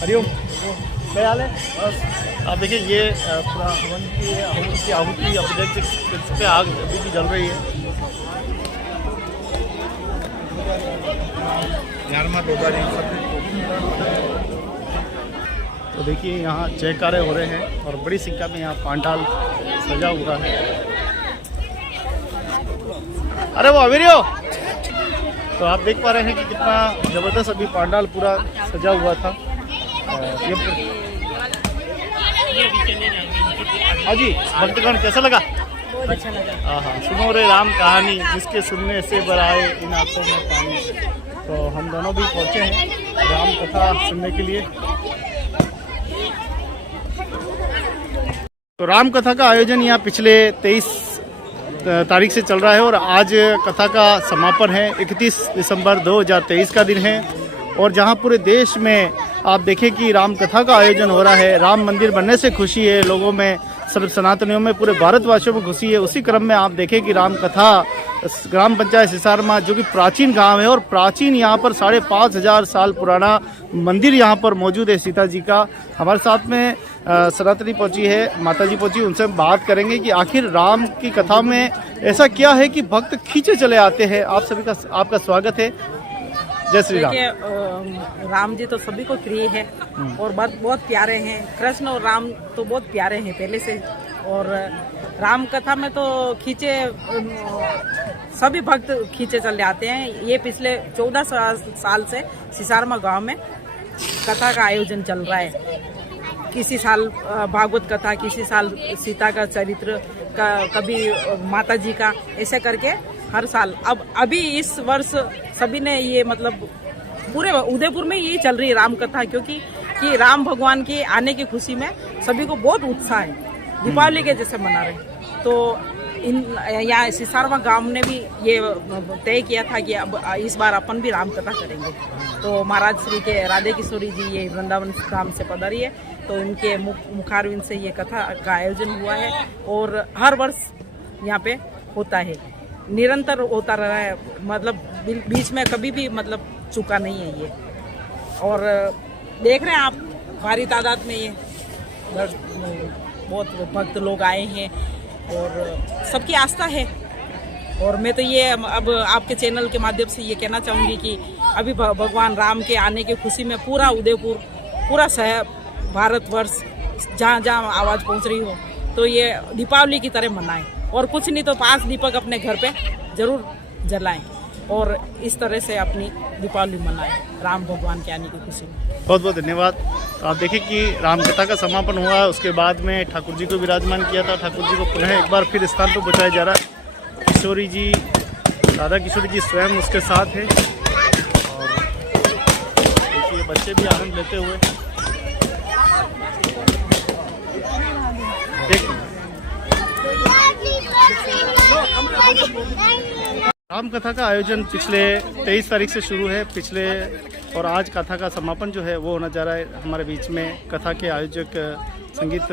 हरिओम क्या हाल है? बस आप देखिए ये पूरा हवन की आहुति आप देख सकते हैं, आग अभी भी जल रही है। तो देखिए यहाँ जयकारे हो रहे हैं और बड़ी संख्या में यहाँ पांडाल सजा हुआ है। अरे वो अवीरियो, तो आप देख पा रहे हैं कि कितना जबरदस्त अभी पांडाल पूरा सजा हुआ था। हाँ जी, भक्तगण कैसा लगा? बहुत अच्छा लगा। हाँ, सुनो रे राम कहानी, जिसके सुनने से बराए इन आंखों में पानी। तो हम दोनों भी पहुँचे हैं राम कथा सुनने के लिए। तो राम कथा का आयोजन यहाँ पिछले 23 तारीख से चल रहा है और आज कथा का समापन है। 31 दिसंबर 2023 का दिन है और जहाँ पूरे देश में आप देखें कि राम कथा का आयोजन हो रहा है। राम मंदिर बनने से खुशी है लोगों में, सब सनातनियों में, पूरे भारतवासियों में खुशी है। उसी क्रम में आप देखें कि राम कथा ग्राम पंचायत सिसारमा, जो कि प्राचीन गांव है और प्राचीन यहाँ पर 5,500 साल पुराना मंदिर यहाँ पर मौजूद है सीता जी का। हमारे साथ में सनातनी पहुंची है, माता जी पहुंची, उनसे हम बात करेंगे कि आखिर राम की कथा में ऐसा क्या है कि भक्त खींचे चले आते हैं। आप सभी का आपका स्वागत है। जय श्री राम। राम जी तो सभी को प्रिय है और बहुत प्यारे हैं। कृष्ण और राम तो बहुत प्यारे हैं पहले से। और राम कथा में तो खींचे सभी भक्त खींचे चले आते हैं। ये पिछले 14 साल से सिसारमा गांव में कथा का आयोजन चल रहा है। किसी साल भागवत कथा, किसी साल सीता का चरित्र का, कभी माता जी का, ऐसे करके हर साल। अब अभी इस वर्ष सभी ने ये मतलब पूरे उदयपुर में यही चल रही है राम कथा, क्योंकि कि राम भगवान के आने की खुशी में सभी को बहुत उत्साह है, दीपावली के जैसे मना रहे हैं। तो यहाँ सिसारवा गांव ने भी ये तय किया था कि अब इस बार अपन भी राम कथा करेंगे। तो महाराज श्री के राधे किशोरी जी ये वृंदावन धाम से पधारी है, तो इनके मुखारविंद से ये कथा का आयोजन हुआ है और हर वर्ष यहाँ पे होता है, निरंतर होता रहा है, मतलब बीच में कभी भी मतलब चुका नहीं है ये। और देख रहे हैं आप भारी तादाद में ये बहुत भक्त लोग आए हैं और सबकी आस्था है। और मैं तो ये अब आपके चैनल के माध्यम से ये कहना चाहूँगी कि अभी भगवान राम के आने की खुशी में पूरा उदयपुर, पूरा शहर, भारतवर्ष, जहाँ जहाँ आवाज़ पहुँच रही हो तो ये दीपावली की तरह मनाएं और कुछ नहीं तो 5 दीपक अपने घर पे जरूर जलाएं और इस तरह से अपनी दीपावली मनाएं राम भगवान के आने की खुशी में। बहुत बहुत धन्यवाद। आप देखिए कि रामकथा का समापन हुआ, उसके बाद में ठाकुर जी को विराजमान किया था। ठाकुर जी को पुनः एक बार फिर स्थान पर पहुँचाया जा रहा है। किशोरी जी, राधा किशोरी जी स्वयं उसके साथ है और देखिए बच्चे भी आनंद लेते हुए। राम कथा का आयोजन पिछले 23 तारीख से शुरू है और आज कथा का समापन जो है वो होना जा रहा है। हमारे बीच में कथा के आयोजक संगीत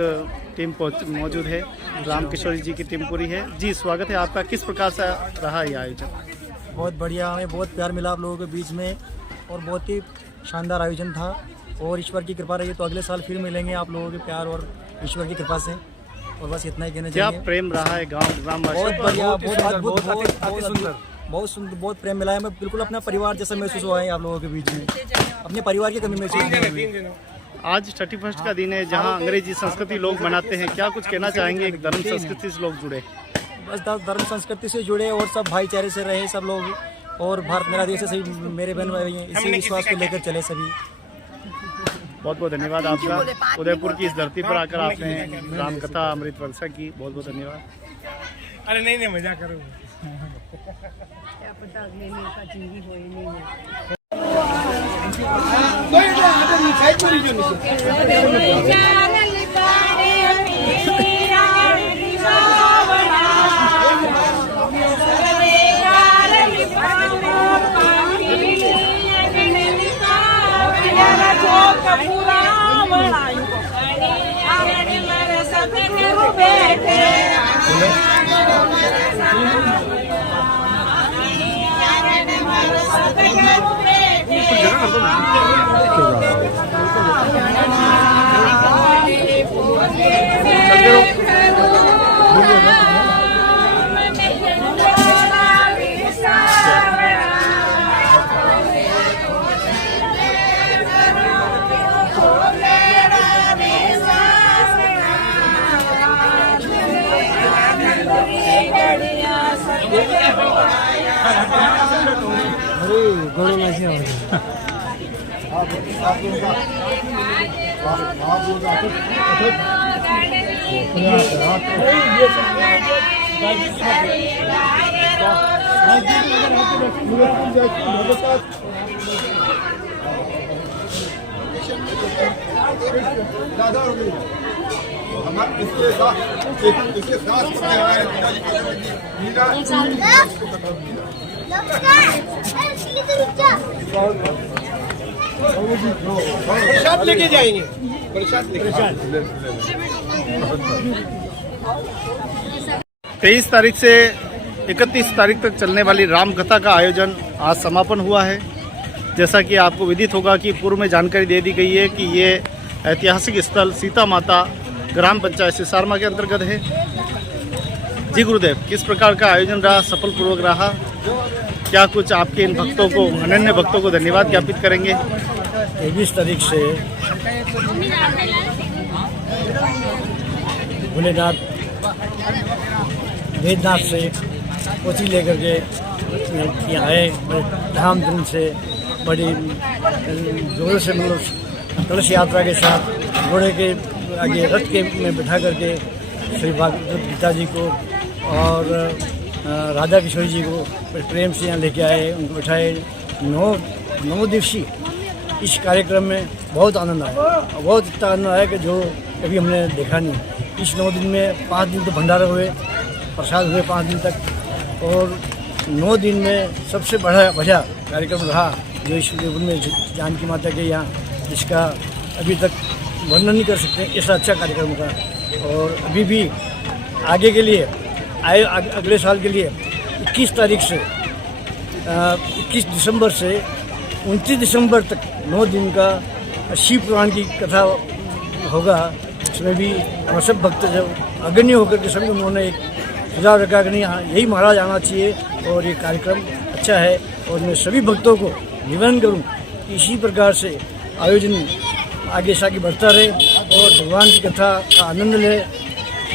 टीम मौजूद है, राम किशोरी जी की टीम पूरी है। जी स्वागत है आपका। किस प्रकार से रहा ये आयोजन? बहुत बढ़िया, हमें बहुत प्यार मिला आप लोगों के बीच में और बहुत ही शानदार आयोजन था और ईश्वर की कृपा रही तो अगले साल फिर मिलेंगे आप लोगों के प्यार और ईश्वर की कृपा से। और बस इतना ही कहना चाहिए। क्या प्रेम रहा है गाँव ग्रामवासी? बहुत बढ़िया, बहुत अद्भुत, बहुत सुंदर, बहुत प्रेम मिला है। मैं बिल्कुल अपना परिवार जैसा महसूस हुआ है आप लोगों के बीच में, अपने परिवार की कमी महसूस हुई। आज 31 का दिन है जहां अंग्रेजी संस्कृति लोग मनाते हैं, क्या कुछ कहना चाहेंगे? एक धर्म संस्कृति से लोग जुड़े, बस धर्म संस्कृति से जुड़े और सब भाईचारे से रहे सब लोग और भारत मेरा देश है, सभी मेरे बहन भाई हैं, इसी विश्वास को लेकर चले सभी। बहुत बहुत धन्यवाद आपका। उदयपुर की इस धरती पर आकर आपने रामकथा अमृत वर्षा की, बहुत बहुत धन्यवाद। अरे नहीं मजा करो। क्या पता अगले में का जिंदगी होई नहीं है। प्रसाद लेके जाएंगे, प्रसाद लेके। 23 तारीख से 31 तारीख तक चलने वाली रामकथा का आयोजन आज समापन हुआ है। जैसा कि आपको विदित होगा कि पूर्व में जानकारी दे दी गई है कि ये ऐतिहासिक स्थल सीता माता ग्राम पंचायत सिसारमा के अंतर्गत है। जी गुरुदेव, किस प्रकार का आयोजन रहा? सफल पूर्वक रहा? क्या कुछ आपके इन भक्तों को, अनन्य भक्तों को धन्यवाद ज्ञापित करेंगे? 23 तारीख से भोलेनाथ वेदनाथ से पोथी लेकर के यहाँ आए, धामधूम से बड़ी जोरों से, मतलब कलश यात्रा के साथ घोड़े के आगे रथ के में बैठा करके श्री भागवत गीता जी को और राधा किशोरी जी को प्रेम से यहाँ लेके आए, उनको बैठाए। 9 दिवसीय इस कार्यक्रम में बहुत आनंद आया, और बहुत इतना आनंद आया कि जो कभी हमने देखा नहीं। इस 9 दिन में 5 दिन तो भंडारे हुए, प्रसाद हुए 5 दिन तक, और 9 दिन में सबसे बड़ा कार्यक्रम रहा जो इस उदयपुर में जानकी माता के यहाँ, जिसका अभी तक वर्णन नहीं कर सकते, ऐसा अच्छा कार्यक्रम रहा। और अभी भी आगे के लिए अगले साल के लिए 21 तारीख से 21 दिसंबर से 29 दिसंबर तक 9 दिन का शिव पुराण की कथा होगा। इसमें भी हम सब भक्त जब अग्रणी होकर के सभी उन्होंने एक सुझाव रखा कि नहीं, हाँ यही महाराज आना चाहिए और ये कार्यक्रम अच्छा है। और मैं सभी भक्तों को निवेदन करूं कि इसी प्रकार से आयोजन आगे से आगे बढ़ता रहे और भगवान की कथा का आनंद ले।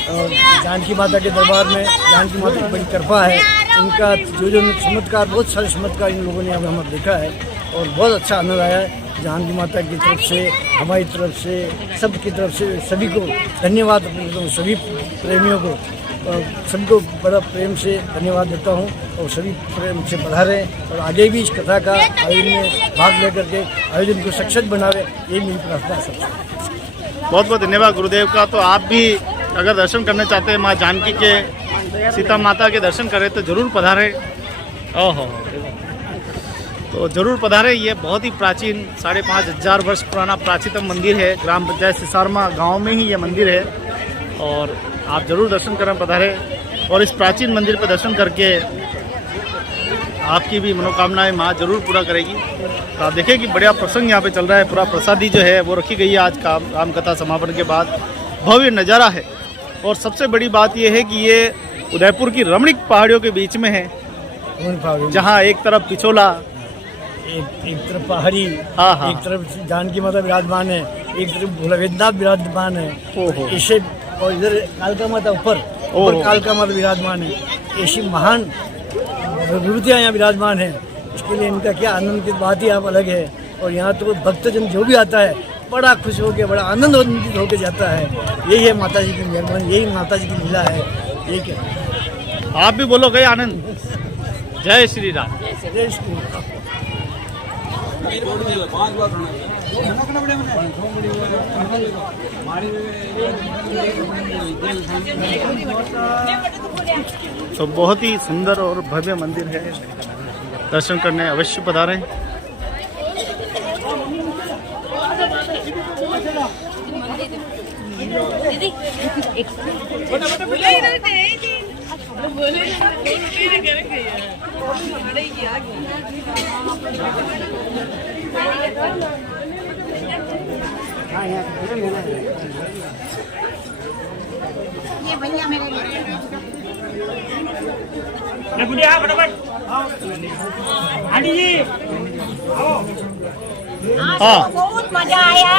और जानकी माता के दरबार में जानकी माता की बड़ी कृपा है, इनका जो चमत्कार, बहुत सारे चमत्कार इन लोगों ने अब हमें देखा है और बहुत अच्छा आनंद आया है। जानकी माता की तरफ से, हमारी तरफ से, सबकी तरफ से सभी को धन्यवाद देता हूँ, सभी प्रेमियों को सभी को बड़ा प्रेम से धन्यवाद देता हूँ और सभी प्रेम से पधारें और आगे भी इस कथा का आयोजन में भाग लेकर के आयोजन को सक्सेस बनावे, यही मेरी प्रार्थना है। बहुत बहुत धन्यवाद गुरुदेव का। तो आप भी अगर दर्शन करना चाहते हैं माँ जानकी के, सीता माता के दर्शन करें तो जरूर पधारें। ओहो, तो जरूर पधारें। ये बहुत ही प्राचीन 5,500 वर्ष पुराना प्राचीनतम मंदिर है। ग्राम पंचायत सिसारमा गांव में ही ये मंदिर है और आप जरूर दर्शन करें, पधारें। और इस प्राचीन मंदिर पर दर्शन करके आपकी भी मनोकामनाएं माँ जरूर पूरा करेगी। तो आप देखें कि बढ़िया प्रसंग यहाँ पे चल रहा है। पूरा प्रसादी जो है वो रखी गई है आज का राम कथा समापन के बाद। भव्य नज़ारा है और सबसे बड़ी बात यह है कि ये उदयपुर की रमणीक पहाड़ियों के बीच में है, जहाँ एक तरफ पिछोला, एक तरफ पहाड़ी, एक तरफ जानकी माता विराजमान है, एक तरफ भोलावेद्यनाथ विराजमान है, ऐसे, और इधर कालका माता ऊपर कालका माता विराजमान है। ऐसी महान विभूतियाँ यहाँ विराजमान है। इसके लिए इनका क्या आनंद की बात ही आप अलग है। और यहाँ तो भक्तजन जो भी आता है बड़ा खुश होकर, बड़ा आनंदित होकर जाता है। यही है माता जी की मेहरबानी, यही माता जी की लीला है। यही क्या, आप भी बोलो गए आनंद। जय श्री राम। जय श्री राम। तो बहुत ही सुंदर और भव्य मंदिर है, दर्शन करने अवश्य पधारें। ये भैया मेरे आज बहुत मजा आया।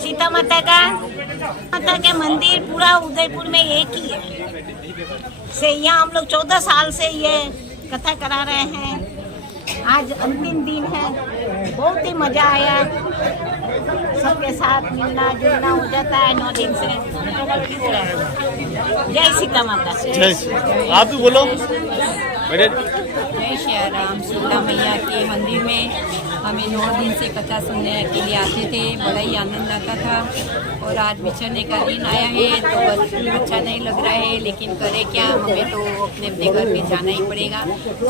सीता माता के मंदिर पूरा उदयपुर में एक ही है। से यहाँ हम लोग 14 साल से ये कथा करा रहे हैं। आज अंतिम दिन है, बहुत ही मजा आया। सबके साथ मिलना जुलना हो जाता है 9 दिन से। जय सीता माता। जय, आप भी बोलो। जय श्री राम। सीता मैया के मंदिर में हमें 9 दिन से कथा सुनने के लिए आते थे, बड़ा ही आनंद आता था। और आज विचरने का दिन आया है तो बस अच्छा नहीं लग रहा है, लेकिन करे क्या, हमें तो अपने अपने घर में जाना ही पड़ेगा।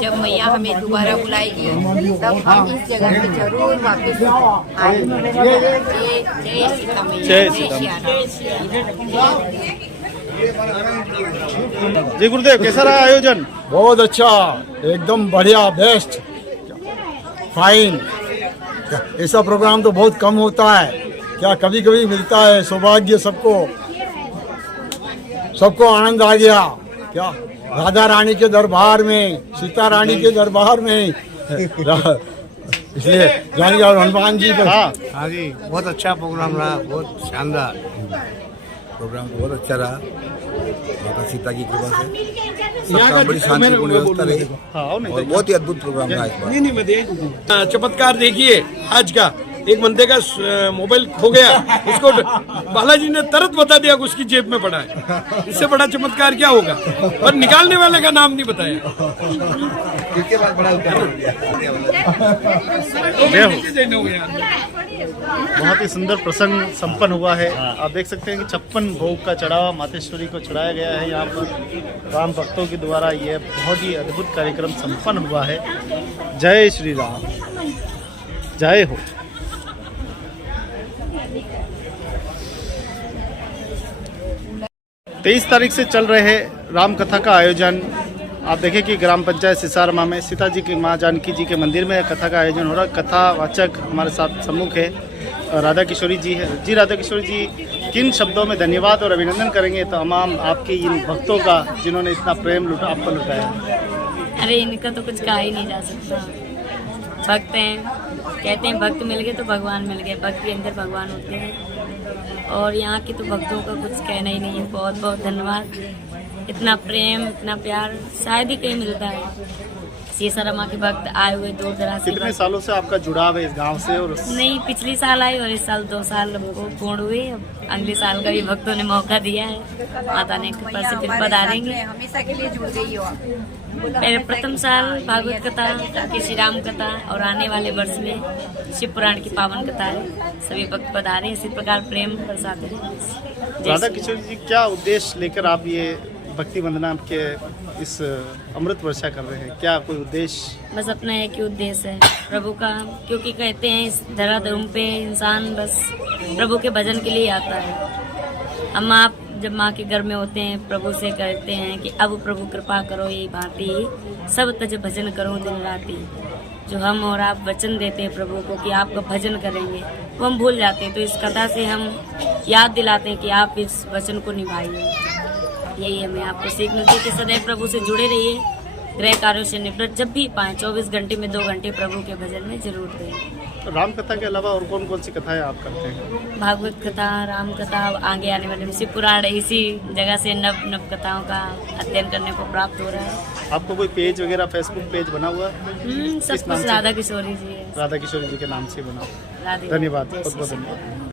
जब मैया हमें दोबारा बुलाएगी तब हम इस जगह पे जरूर वापस आएंगे। जय सीता मैया। जय जय श्री राम। जी गुरुदेव, कैसा रहा आयोजन? बहुत अच्छा, एकदम बढ़िया, बेस्ट, फाइन। ऐसा प्रोग्राम तो बहुत कम होता है, क्या कभी कभी मिलता है। सौभाग्य सबको आनंद आ गया। क्या राधा रानी के दरबार में, सीता रानी के दरबार में, इसलिए जानी हनुमान जी का। हाँ जी, बहुत अच्छा प्रोग्राम रहा, बहुत शानदार प्रोग्राम, बहुत अच्छा रहा। माता सीता की कृपा से सबका बड़ी शांतिपूर्ण व्यवस्था रही और बहुत ही अद्भुत प्रोग्राम रहा इस बार। चमत्कार देखिए आज का, एक बंदे का मोबाइल खो गया, उसको बालाजी ने तुरंत बता दिया कि उसकी जेब में पड़ा है। इससे बड़ा चमत्कार क्या होगा? पर निकालने वाले का नाम नहीं बताया। इसके बाद बड़ा बहुत ही सुंदर प्रसंग संपन्न हुआ है। आप देख सकते हैं कि 56 भोग का चढ़ावा मातेश्वरी को चढ़ाया गया है। यहाँ पर राम भक्तों के द्वारा ये बहुत ही अद्भुत कार्यक्रम संपन्न हुआ है। जय श्री राम, जय हो। तेईस तारीख से चल रहे राम कथा का आयोजन आप देखें कि ग्राम पंचायत सिसारमा में सीता जी की माँ जानकी जी के मंदिर में कथा का आयोजन हो रहा है। कथावाचक हमारे साथ सम्मुख है राधा किशोरी जी है। जी राधा किशोरी जी, किन शब्दों में धन्यवाद और अभिनंदन करेंगे तमाम आपके इन भक्तों का जिन्होंने इतना प्रेम आप पर लुटाया? अरे इनका तो कुछ कहा ही नहीं जा सकता। भक्त हैं, कहते हैं भक्त मिल गए तो भगवान मिल गए। भक्त के अंदर भगवान होते हैं और यहाँ के तो भक्तों का कुछ कहना ही नहीं है। बहुत बहुत धन्यवाद। इतना प्रेम, इतना प्यार शायद ही कहीं मिलता है। सीसारामा के भक्त आए हुए दूर दराज से। कितने सालों से आपका जुड़ाव है इस गांव से? और नहीं, पिछली साल आई और इस साल 2 साल हमको पूर्ण हुए। अब अगले साल का भी भक्तों ने मौका दिया है। माता ने कृपा से फिर पधारेंगे। हमेशा के लिए जुड़ गई हो। प्रथम साल भागवत कथा की श्री राम कथा और आने वाले वर्ष में शिव पुराण की पावन कथा है। सभी भक्त पधारे, इसी प्रकार प्रेम बरसाते हैं। राधा किशोर जी, क्या उद्देश्य लेकर आप ये भक्ति वंदना के इस अमृत वर्षा कर रहे हैं? क्या कोई उद्देश्य? बस अपना एक ही उद्देश्य है प्रभु का, क्योंकि कहते हैं इस धराधम पे इंसान बस प्रभु के भजन के लिए आता है। हम आप जब माँ के घर में होते हैं प्रभु से कहते हैं कि अब प्रभु कृपा करो यही भांति सब तज भजन करो दिन राती। जो हम और आप वचन देते हैं प्रभु को कि आपका भजन करेंगे, वो हम भूल जाते हैं। तो इस कथा से हम याद दिलाते हैं कि आप इस वचन को निभाइए। यही हमें आपको सीख मिलती है कि सदैव प्रभु से जुड़े रहिए, गृह कार्यों से निवृत्त जब भी पाएं 24 घंटे में 2 घंटे प्रभु के भजन में जरूर दें। राम कथा के अलावा और कौन कौन सी कथाएं आप करते हैं? भागवत कथा, राम कथा, आगे आने वाले शिव पुराण, इसी जगह से नव कथाओं का अध्ययन करने को प्राप्त हो रहा है। आपको कोई पेज वगैरह फेसबुक पेज बना हुआ? सब कुछ राधा किशोरी जी है। राधा किशोरी जी के नाम से बना। राधे। धन्यवाद, बहुत बहुत धन्यवाद।